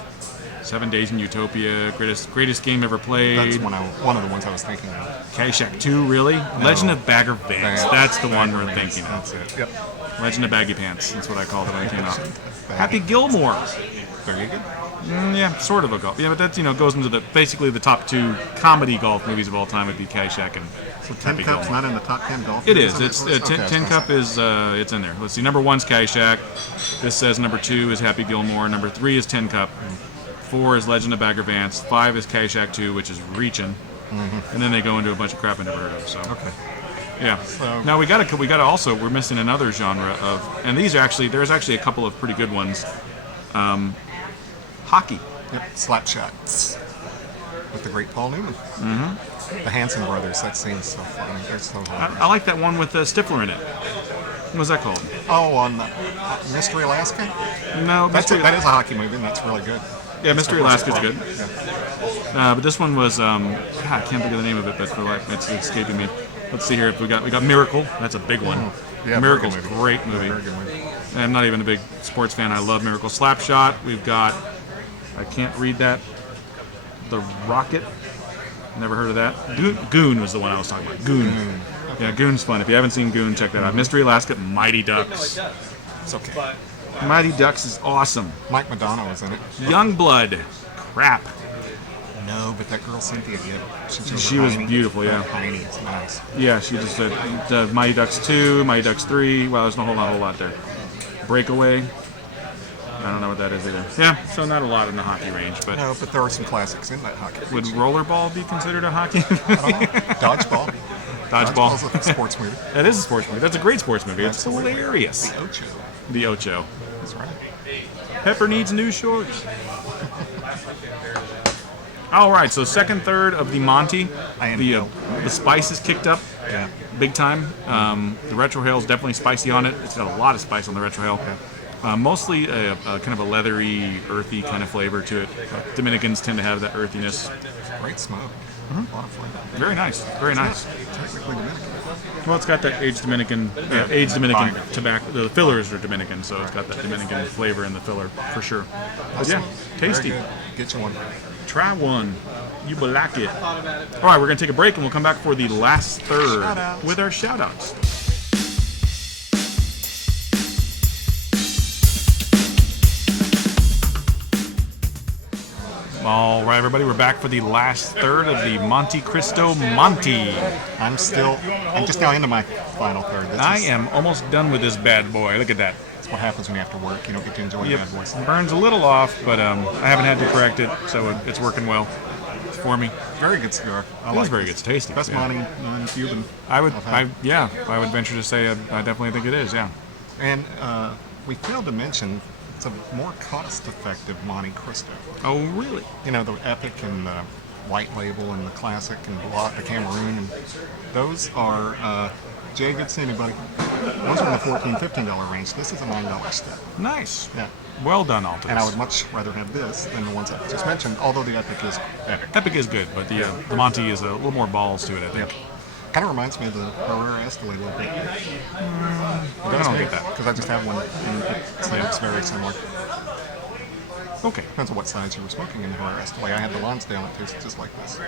7 Days in Utopia. Greatest game ever played. That's one of the ones I was thinking of. Caddyshack 2, really? Legend of Bagger Vance. That's the one we're thinking That's of. it. Yep. Legend of Baggy Pants. That's what I called it when it came out. Happy Gilmore. Very good. Yeah, sort of a golf. Yeah, but that's goes into basically the top 2 comedy golf movies of all time would be Caddyshack and So Tin Happy Cup's Gilmore. not in the top 10 golf It movies is. on It's this list? Okay, Tin Cup is it's in there. Let's see. Number 1's Caddyshack. This says number 2 is Happy Gilmore. Number 3 is Tin Cup. 4 is Legend of Bagger Vance. 5 is Caddyshack 2, which is Reaching. And then they go into a bunch of crap I never heard of. So Okay. yeah. So- Now we got to also we're missing another genre of, and there's actually a couple of pretty good ones. Hockey. Yep. Slap shots with the great Paul Newman. The Hanson brothers. That scene's so funny. They're so hilarious. I like that one with Stifler in it. What was that called? Oh, on Mystery Alaska. No, That is a hockey movie, and that's really good. Yeah, Mystery Alaska's good. Yeah. But this one was God, I can't think of the name of it, but for life it's escaping me. Let's see here. We got Miracle. That's a big one. Yeah, Miracle's very good great movie. Very good movie. I'm not even a big sports fan. I love Miracle. Slapshot. We've got. I can't read that. The Rocket. Never heard of that. Goon was the one I was talking about. Goon. Yeah, Goon's fun. If you haven't seen Goon, check that out. Mystery Alaska. Mighty Ducks. It's okay. Mighty Ducks is awesome. Mike Madonna was in it. Youngblood. Crap. No, but that girl Cynthia did. She was beautiful, yeah. Tiny, it's nice. Yeah, she just the Mighty Ducks 2, Mighty Ducks 3. Well, there's not a whole lot there. Breakaway. I don't know what that is either. Yeah, so not a lot in the hockey range, but No, but there are some classics in that hockey. would rollerball be considered a hockey? Dodgeball. Dodgeball. Dodgeball's a sports movie. That is a sports movie. That's a great sports movie. It's Absolutely. hilarious. The Ocho. The Ocho. That's right. Pepper needs new shorts. All right, so second, third of the Monte. The spice is kicked up Yeah. big time. The Retro Hail is definitely spicy on it. It's got a lot of spice on the Retro Hail. Mostly a kind of a leathery, earthy kind of flavor to it. Dominicans tend to have that earthiness. Great smoke. A lot of flavor. Very nice. Very nice. Technically Dominican. Well, it's got that aged Dominican tobacco. The fillers are Dominican, so it's got that Dominican flavor in the filler for sure. But yeah, tasty. Very good. Get you one. Try one. You will like it. All right, we're going to take a break and we'll come back for the last third Shout-outs. with our shout-outs. All right, everybody, we're back for the last third of the Montecristo Monte. I'm just now into my final third. I am almost done with this bad boy. Look at that. That's what happens when you have to work. You don't get to enjoy Yep. the bad boys. Burns a little off, but I haven't had to correct it, so it's working well for me. Very good cigar. I It like is very this. good. It's tasty. Best Yeah. Monte Cuban. I would I've had. venture to say I definitely think it is. Yeah. And we failed to mention it's a more cost-effective Montecristo. Oh, really? You know, the Epic and the White Label and the Classic and the Cameroon, and those are, Jay, good to see anybody. Those are in the $14, $15 range. This is a $9 step. Nice. Yeah. Well done, Altadis. And I would much rather have this than the ones I just mentioned, although the Epic is Epic. Epic is good, but the Monte is a little more balls to it, I think. Kind of reminds me of the Herrera Esteli a little bit. I don't get that. Because I just have one, and it sounds very similar. Okay. Depends on what size you were smoking in Herrera Esteli. I had the Lonsdale, it tastes just like this.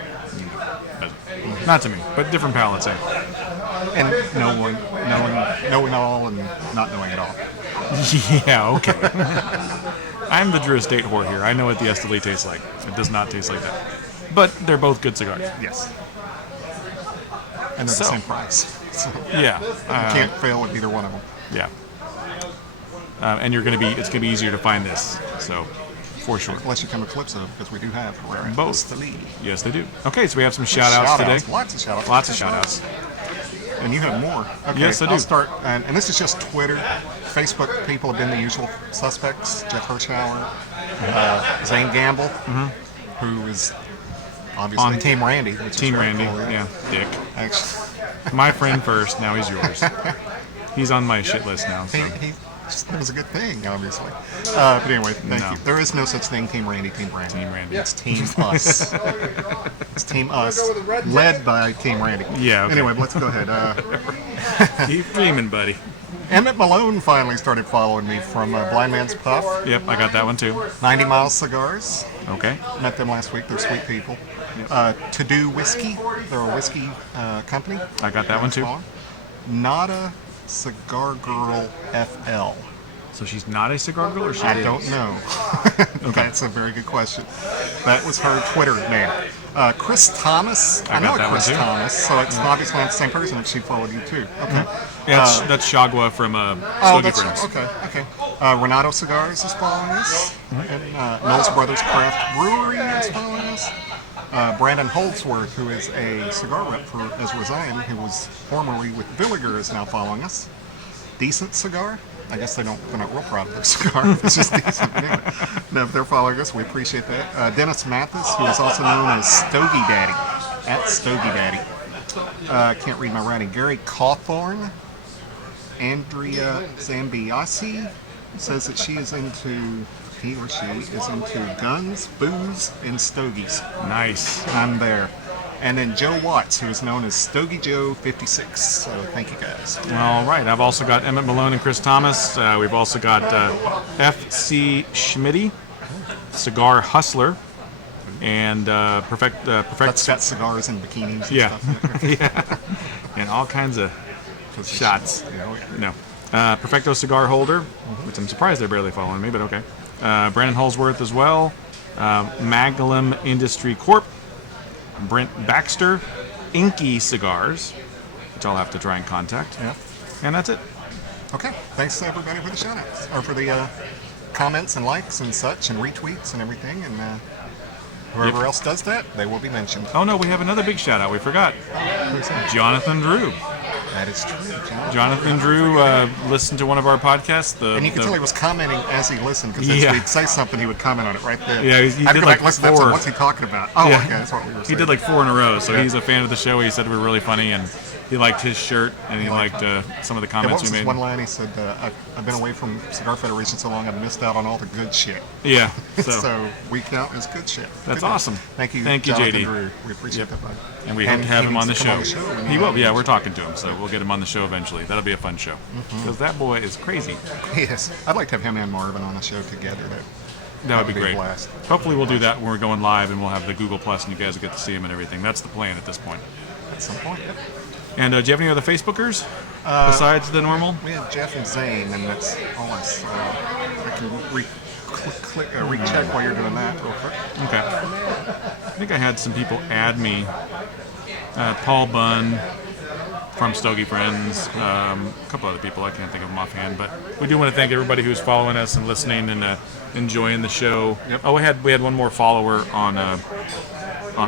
Not to me, but different palates, eh? And knowing all and not knowing it all. Yeah, okay. I'm the Drew Estate whore here. I know what the Esteli tastes like. It does not taste like that. But they're both good cigars. Yes. And they're So- the same price. So you Yeah. can't fail with either one of them. Yeah. And it's gonna be easier to find this. So, for sure. Unless you come to Calypso, because we do have Herrera Both. Esteli. Yes, they do. Okay, so we have some shout-outs today. Lots of shout-outs. Lots of shout-outs. And you have more. Okay, Yes, I do. I'll start, and this is just Twitter. Facebook people have been the usual suspects. Jeff Hirschauer, Zane Gamble, who is obviously On Team Randy. Which Team is very Randy. cool. Yeah, dick. Actually, My friend first, now he's yours. He's on my shit list now. So. he just that was a good thing, obviously. But anyway, thank No. you. There is no such thing, Team Randy, Team Randy. Team Randy. It's Team Us. It's Team Us, led by Team Randy. Yeah, okay. Anyway, let's go ahead. Keep dreaming, buddy. Emmett Malone finally started following me from Blind Man's Puff. Yep, I got that one too. 90 Mile Cigars. Okay. Met them last week. They're sweet people. To Do Whiskey. They're a whiskey company. I got that one too. Nada Cigar Girl FL. So she's not a cigar girl, or she I is? don't know. That's a very good question. That was her Twitter name. Chris Thomas. I know got that one Chris too. Thomas, so it's obviously not the same person if she followed you too. Okay. Yeah, that's Shagwa from Oh, Stogie that's Friends. okay. Renato Cigars is following us, and Knowles Brothers Craft Brewery is following us. Brandon Holdsworth, who is a cigar rep for Ezra Zion, who was formerly with Villiger, is now following us. Decent Cigar. I guess they're not real proud of their cigar. It's just decent. Anyway, no, if they're following us, we appreciate that. Dennis Mathis, who is also known as Stogie Daddy, at Stogie Daddy. I can't read my writing. Gary Cawthorn. Andrea Zambiasi says that he or she is into guns, booze, and stogies. Nice. I'm there. And then Joe Watts, who is known as Stogie Joe 56. So thank you guys. All right. I've also got Emmett Malone and Chris Thomas. We've also got F.C. Schmitty, Cigar Hustler, and Perfect. That's got cigars and bikinis and Yeah. stuff. Yeah. And all kinds of shots. Yeah. No. Perfecto Cigar Holder, which I'm surprised they're barely following me, but okay. Brandon Holsworth as well. Magnum Industry Corp. Brent Baxter. Inky Cigars, which I'll have to try and contact. Yeah. And that's it. Okay. Thanks to everybody for the shout-outs, or for the comments and likes and such, and retweets and everything. And whoever else does that, they will be mentioned. Oh no, we have another big shout out. We forgot. Who's that? Jonathan Drew. That is true, John. Jonathan Drew listened to one of our podcasts. And you can tell he was commenting as he listened, because Yeah. as we'd say something, he would comment on it right there. Yeah, he I'd did go like back and listen to that, 4. so what's he talking about? Oh, Yeah. okay, that's what we were saying. He did like 4 in a row, so Yeah. he's a fan of the show. He said we were really funny, and he liked his shirt, and he liked some of the And what comments was we his made. one line? He said, I've been away from Cigar Federation so long, I've missed out on all the good shit. Yeah, So, so we count as good shit. that's Good. awesome. Thank you, Thank you, Jonathan JD. Drew. We appreciate that, bud. And we hope to have he him on the needs to come show. when He you will. have Yeah, him. we're talking to him, so we'll get him on the show eventually. That'll be a fun show because that boy is crazy. Yes. I'd like to have him and Marvin on a show together. That would be a great. blast. Hopefully, we'll do that when we're going live, and we'll have the Google Plus, and you guys will get to see him and everything. That's the plan at this point. At some point. Yep. And do you have any other Facebookers besides the normal? We have Jeff and Zane, and that's all I can recheck while you're doing that real quick. Okay. I think I had some people add me. Paul Bunn from Stogie Friends, a couple other people, I can't think of them offhand, but we do want to thank everybody who's following us and listening and enjoying the show. Yep. Oh, we had one more follower on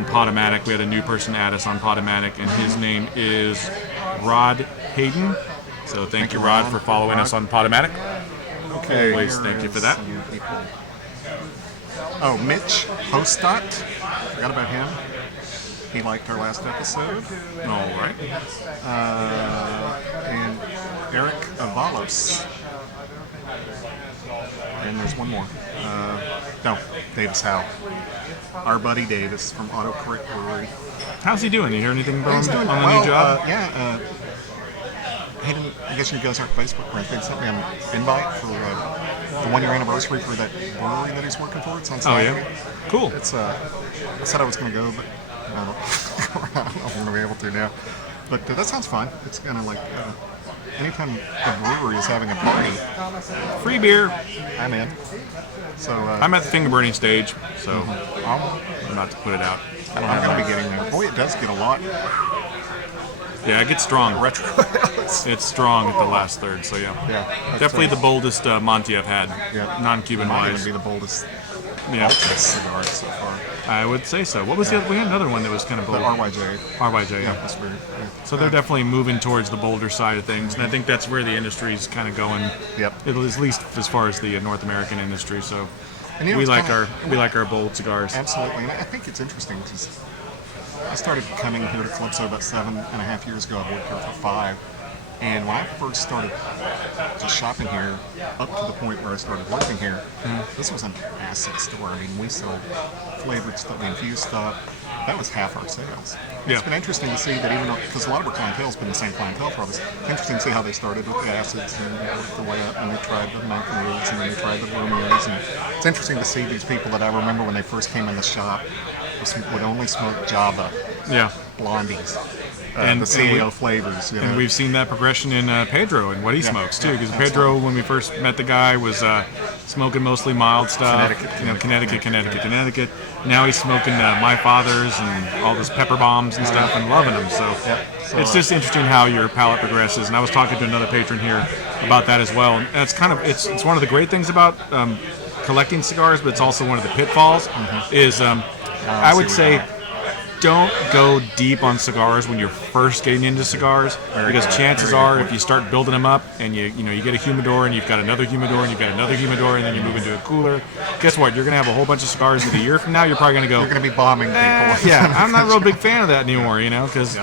Podomatic. We had a new person add us on Podomatic, and his name is Rod Hayden. So thank you, Rod, for following us on Podomatic. Okay. Always thank you for that. Some people. Oh, Mitch Hostat. Forgot about him. He liked our last episode. All right. And Eric Avalos. And there's one more. No, Davis Howe. Our buddy Davis from Autocorrect Brewery. How's he doing? You hear anything from He's him doing on the well. new job? He didn't, I guess you guys aren't Facebook friends. They sent me an invite for the 1 year anniversary for that brewery that he's working for. It's on Oh, Saturday. yeah? Cool. It's I said I was going to go, but I don't know if I'm going to be able to now. But that sounds fun. It's kind of like anytime the brewery is having a party, Free beer. I'm in. So I'm at the finger burning stage, so I'm I'm about to put it out. going to be getting there. Boy, it does get a lot Yeah, it gets strong. retro. It's strong at the last third, so yeah. Yeah, Definitely the boldest Monte I've had, Yeah. non-Cuban might even wise. be the boldest Yeah, cigar so far. I would say so. What was the other? We had another one that was kind of The bold. RYJ. RYJ, Yeah, yeah. that's weird. Yeah. So they're definitely moving towards the bolder side of things, and I think that's where the industry is kind of going. Yep. At least as far as the North American industry. So And you know, we it's like kinda- our bold cigars. Absolutely, and I think it's interesting because I started coming here to Calypso about 7.5 years ago. I've worked here for 5, and when I first started just shopping here, up to the point where I started working here, this was an acid store. I mean, we sold flavored stuff, we infused stuff. That was half our sales. Yeah. It's been interesting to see that even though, because a lot of our clientele's been the same clientele for us, interesting to see how they started with the acids and worked their way up, and they tried the Montecristo and then they tried the Romeos, and it's interesting to see these people that I remember when they first came in the shop would only smoke Java, Yeah. blondies, And- the CEO flavors. You know? And we've seen that progression in Pedro and what he smokes too. yeah, Because Pedro, when we first met the guy, was smoking mostly mild stuff. Connecticut. Now he's smoking My Father's and all this pepper bombs and stuff and loving them. So So, it's just interesting how your palate progresses. And I was talking to another patron here about that as well. And that's kind of it's one of the great things about collecting cigars, but it's also one of the pitfalls. Is I would say, don't go deep on cigars when you're first getting into cigars, because chances are, if you start building them up and you get a humidor and you've got another humidor and you've got another humidor and then you move into a cooler, guess what? You're gonna have a whole bunch of cigars that a year from now you're probably gonna go. You're going to be bombing people. Yeah, I'm not a real big fan of that anymore, because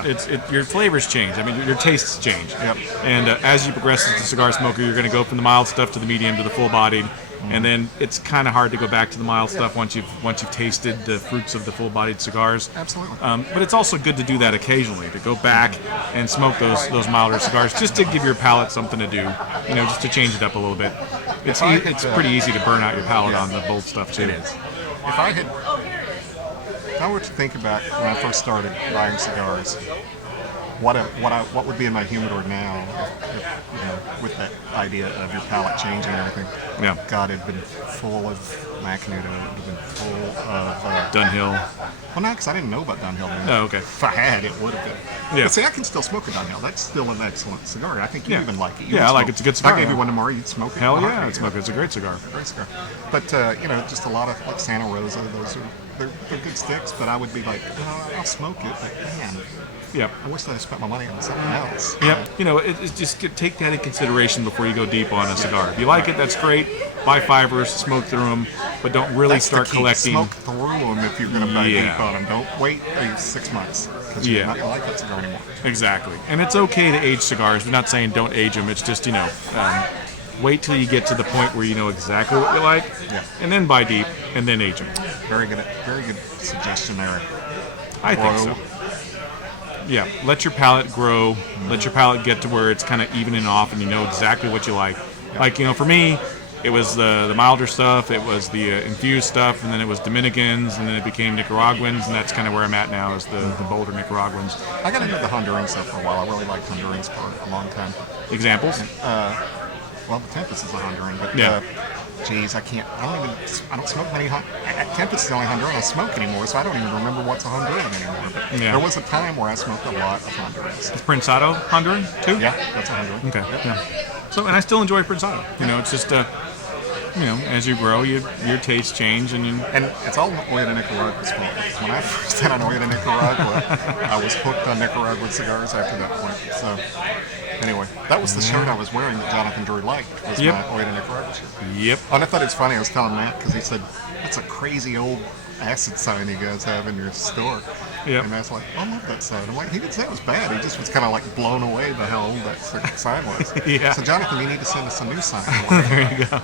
your flavors change. I mean, your tastes change. Yep. And as you progress as a cigar smoker, you're going to go from the mild stuff to the medium to the full-bodied, and then it's kind of hard to go back to the mild stuff once you've tasted the fruits of the full-bodied cigars. Absolutely. But it's also good to do that occasionally, to go back and smoke those milder cigars, just to give your palate something to do, just to change it up a little bit. It's pretty easy to burn out your palate on the bold stuff too. It is. If I were to think about when I first started buying cigars, what would be in my humidor now, if, with that idea of your palate changing and everything? Yeah. God, it'd been full of Macanudo. It would have been full of Dunhill. Well, no, because I didn't know about Dunhill then. Oh, okay. If I had, it would have been. Yeah. But see, I can still smoke a Dunhill. That's still an excellent cigar. I think you Yeah. even like it. You Yeah, would I like smoke- it. It's a good If cigar, I gave you yeah. one tomorrow, you'd smoke it. Hell in a yeah, heartbeat, it's a great cigar. Great cigar. But, just a lot of, like Santa Rosa, those are they're good sticks, but I would be like, I'll smoke it, but man, Yep. I wish that I spent my money on something else. Yep. It's just take that in consideration before you go deep on a cigar. If you like it, that's great. Buy fivers, smoke through them, but don't really That's start the key. collecting. Smoke through them if you're going to buy Yeah. deep on them. Don't wait 6 months because you're Yeah. not going to like that cigar anymore. Exactly. And it's okay to age cigars. We're not saying don't age them. It's just, wait till you get to the point where you know exactly what you like, Yeah. and then buy deep, and then age them. Very good suggestion there. I think so. Yeah, let your palate grow. Let your palate get to where it's kind of evening off, and you know exactly what you like. Like for me, it was the milder stuff, it was the infused stuff, and then it was Dominicans, and then it became Nicaraguans, and that's kind of where I'm at now, is the bolder Nicaraguans. I got into the Honduran stuff for a while. I really liked Hondurans for a long time. Examples? Well, the Tempest is a Honduran, but Yeah. geez, I don't smoke many. Tempest is the only Honduran I smoke anymore, so I don't even remember what's a Honduran anymore. But Yeah. there was a time where I smoked a lot of Hondurans. Is Prensado Honduran too? Yeah, that's a Honduran. Okay. Yeah. So, and I still enjoy Prensado. It's just as you grow, your tastes change, and And it's all Oya de Nicaragua's fault. Because when I first had on Oya de Nicaragua, I was hooked on Nicaraguan cigars after that point. So, anyway, that was the shirt I was wearing that Jonathan Drew liked, was Yep. my Oya de Nicaragua shirt. Yep. And I thought it was funny. I was telling Matt because he said, that's a crazy old acid sign you guys have in your store. Yep. And I was like, I love that sign. I'm like, he didn't say it was bad. He just was kind of like blown away by how old that sign was. Yeah. So, Jonathan, you need to send us a new sign. There you go.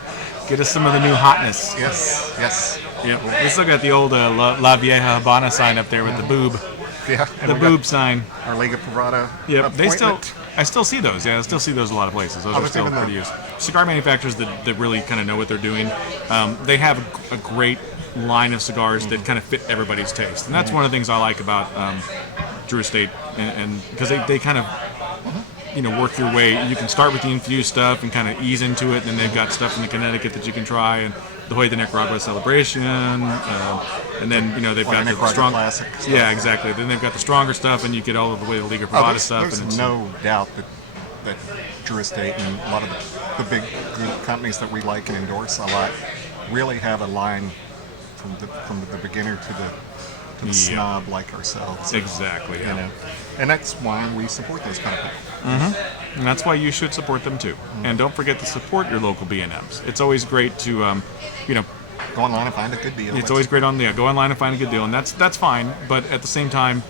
Get us some of the new hotness. Yes. Yep. We still got the old La Vieja Habana sign up there with the boob. Yeah. And The we got boob sign. Our Liga Privada Yep. appointment. I still see those. Yeah, I still see those a lot of places. Those are there's still even pretty the- used. Cigar manufacturers that really kind of know what they're doing. They have a great line of cigars that kind of fit everybody's taste, and that's one of the things I like about Drew Estate, and because they kind of work your way. You can start with the infused stuff and kind of ease into it, and then they've got stuff in the Connecticut that you can try, and the Hoy de Nicaragua Celebration, and then they've Or got the the Nicaragua strong Classic stuff. Yeah, exactly. Then they've got the stronger stuff, and you get all of the way to Liga Privada stuff. There's And it's, no doubt that Drew Estate and a lot of the big good companies that we like and endorse a lot really have a line from the beginner to the Yeah. snob like ourselves. exactly. Yeah. And that's why we support those kind of people. And that's why you should support them too. And don't forget to support your local B&Ms. It's always great to, Go online and find a good deal. it's always great go online and find a good deal, and that's fine. But at the same time,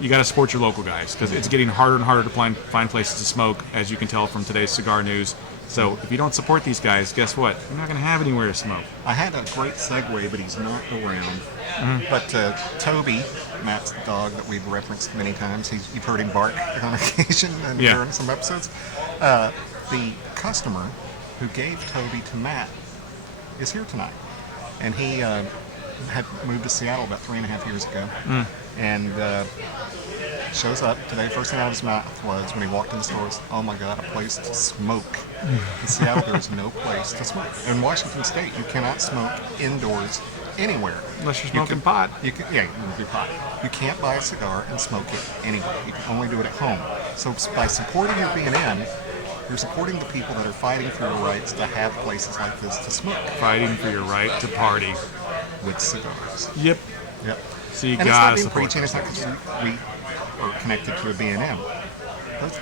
you got to support your local guys because it's getting harder and harder to find places to smoke, as you can tell from today's cigar news. So if you don't support these guys, guess what? You're not going to have anywhere to smoke. I had a great segue, but he's not around. But Toby, Matt's dog that we've referenced many times, you've heard him bark on occasion and Yeah. during some episodes. The customer who gave Toby to Matt is here tonight. And he had moved to Seattle about 3.5 years ago. And shows up today. First thing out of his mouth was when he walked in the store, was, "Oh my God, a place to smoke." In Seattle, there's no place to smoke. In Washington State, you cannot smoke indoors anywhere. Unless you're You smoking can- pot. You can, yeah, you can do pot. You can't buy a cigar and smoke it anywhere. You can only do it at home. So by supporting your B&M, you're supporting the people that are fighting for your rights to have places like this to smoke Fighting for your right to party. with cigars. Yep. Yep. So you And it's not got to being support. preaching. It's not because we are connected to a B&M.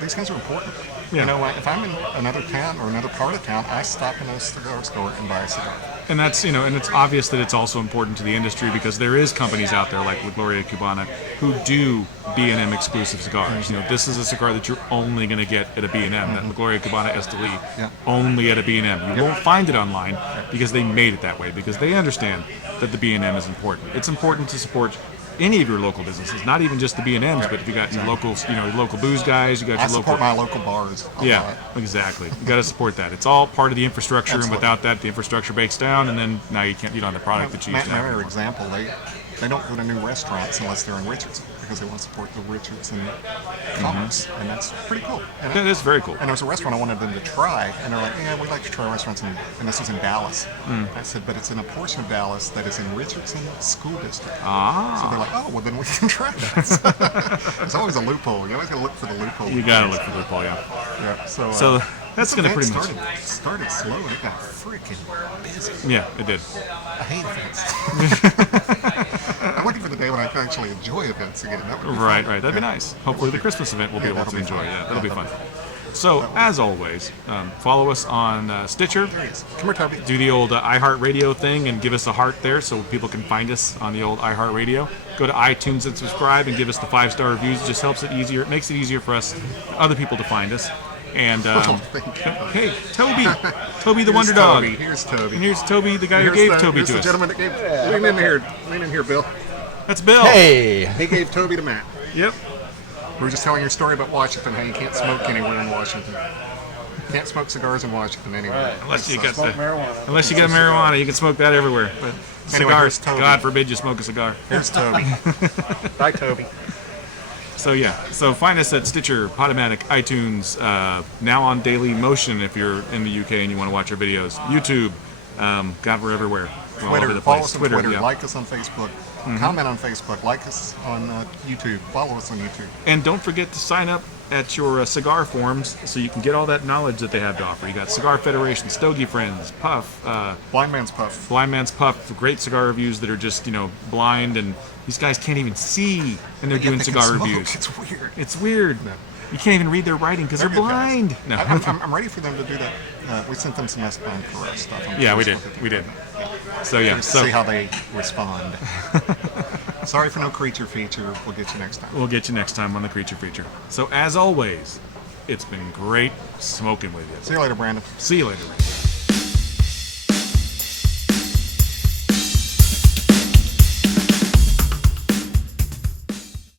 These guys are important. Yeah. You know, like, if I'm in another town or another part of town, I stop in a cigar store and buy a cigar. And that's, and it's obvious that it's also important to the industry because there is companies out there like La Gloria Cubana who do B&M exclusive cigars. This is a cigar that you're only going to get at a B&M, that La Gloria Cubana Esteli, Yeah. only at a B&M. You won't find it online because they made it that way, because they understand that the B&M is important. It's important to support any of your local businesses, not even just the B&Ms, but if you got your locals, your local booze guys, you got I your support local. my local bars a Yeah, lot. exactly. You got to support that. It's all part of the infrastructure, and Absolutely. without that, the infrastructure breaks down, and then now you don't have the product that you used to have. Another anymore. example, they don't go to new restaurants unless they're in Richardson because they want to support the Richardson commerce, and that's pretty cool. And That is very cool. And there was a restaurant I wanted them to try, and they're like, "Yeah, we'd like to try restaurants," and this was in Dallas. I said, "But it's in a portion of Dallas that is in Richardson School District." So they're like, "Oh, well, then we can try that." There's always a loophole. You always got to look for the loophole. You got to look for the loophole, yeah. Yeah. So That's this going to event pretty much. started slow, and it got freaking busy. Yeah, it did. I hate events. the day when I can actually enjoy events again. That would be Right, fun. right. That'd be Yeah. nice. Hopefully the Christmas event we'll be able that'll to be enjoy. fun. Yeah, that'll Yeah, be that'll fun. be So, as always, follow us on Stitcher. There he is. Come here, Toby. Do the old iHeartRadio thing and give us a heart there so people can find us on the old iHeartRadio. Go to iTunes and subscribe and give us the 5-star reviews. It just helps it easier. It makes it easier for us, other people to find us. And Thank you. hey, Toby, Toby the Here's Wonder Dog. Toby. Here's Toby. And here's Toby, the guy who Here's gave the, Toby here's to the us. gentleman that gave. Lean in here, Bill. That's Bill. Hey! He gave Toby to Matt. Yep. We were just telling your story about Washington, how you can't smoke anywhere in Washington. Can't smoke cigars in Washington anywhere. Unless you got Smoke marijuana. Unless you got marijuana, you can smoke that everywhere. But Anyway, here's cigars, Toby. God forbid you smoke a cigar. Here's Toby. Bye, Toby. So yeah, so find us at Stitcher, Podomatic, iTunes, now on Daily Motion if you're in the UK and you want to watch our videos. YouTube, God, we're everywhere. We're all over Twitter. the Follow place. us on Twitter. yeah. Like us on Facebook. Comment on Facebook. Like us on YouTube. Follow us on YouTube. And don't forget to sign up at your Cigar Forums so you can get all that knowledge that they have to offer. You got Cigar Federation, Stogie Friends, Puff, Blind Man's Puff. Blind Man's Puff, great cigar reviews that are just, blind, and these guys can't even see, and they're doing Yet they cigar can smoke. reviews. It's weird. It's weird. You can't even read their writing because they're good guys. blind. No. I'm ready for them to do that. We sent them some Esteban Carrera stuff. on Yeah, we did. Facebook. We did. So yeah, See how so they respond. Sorry for no creature feature. We'll get you next time. we'll get you next time on the Creature Feature. So as always, it's been great smoking with you. See you later, Brandon. See you later, Randy.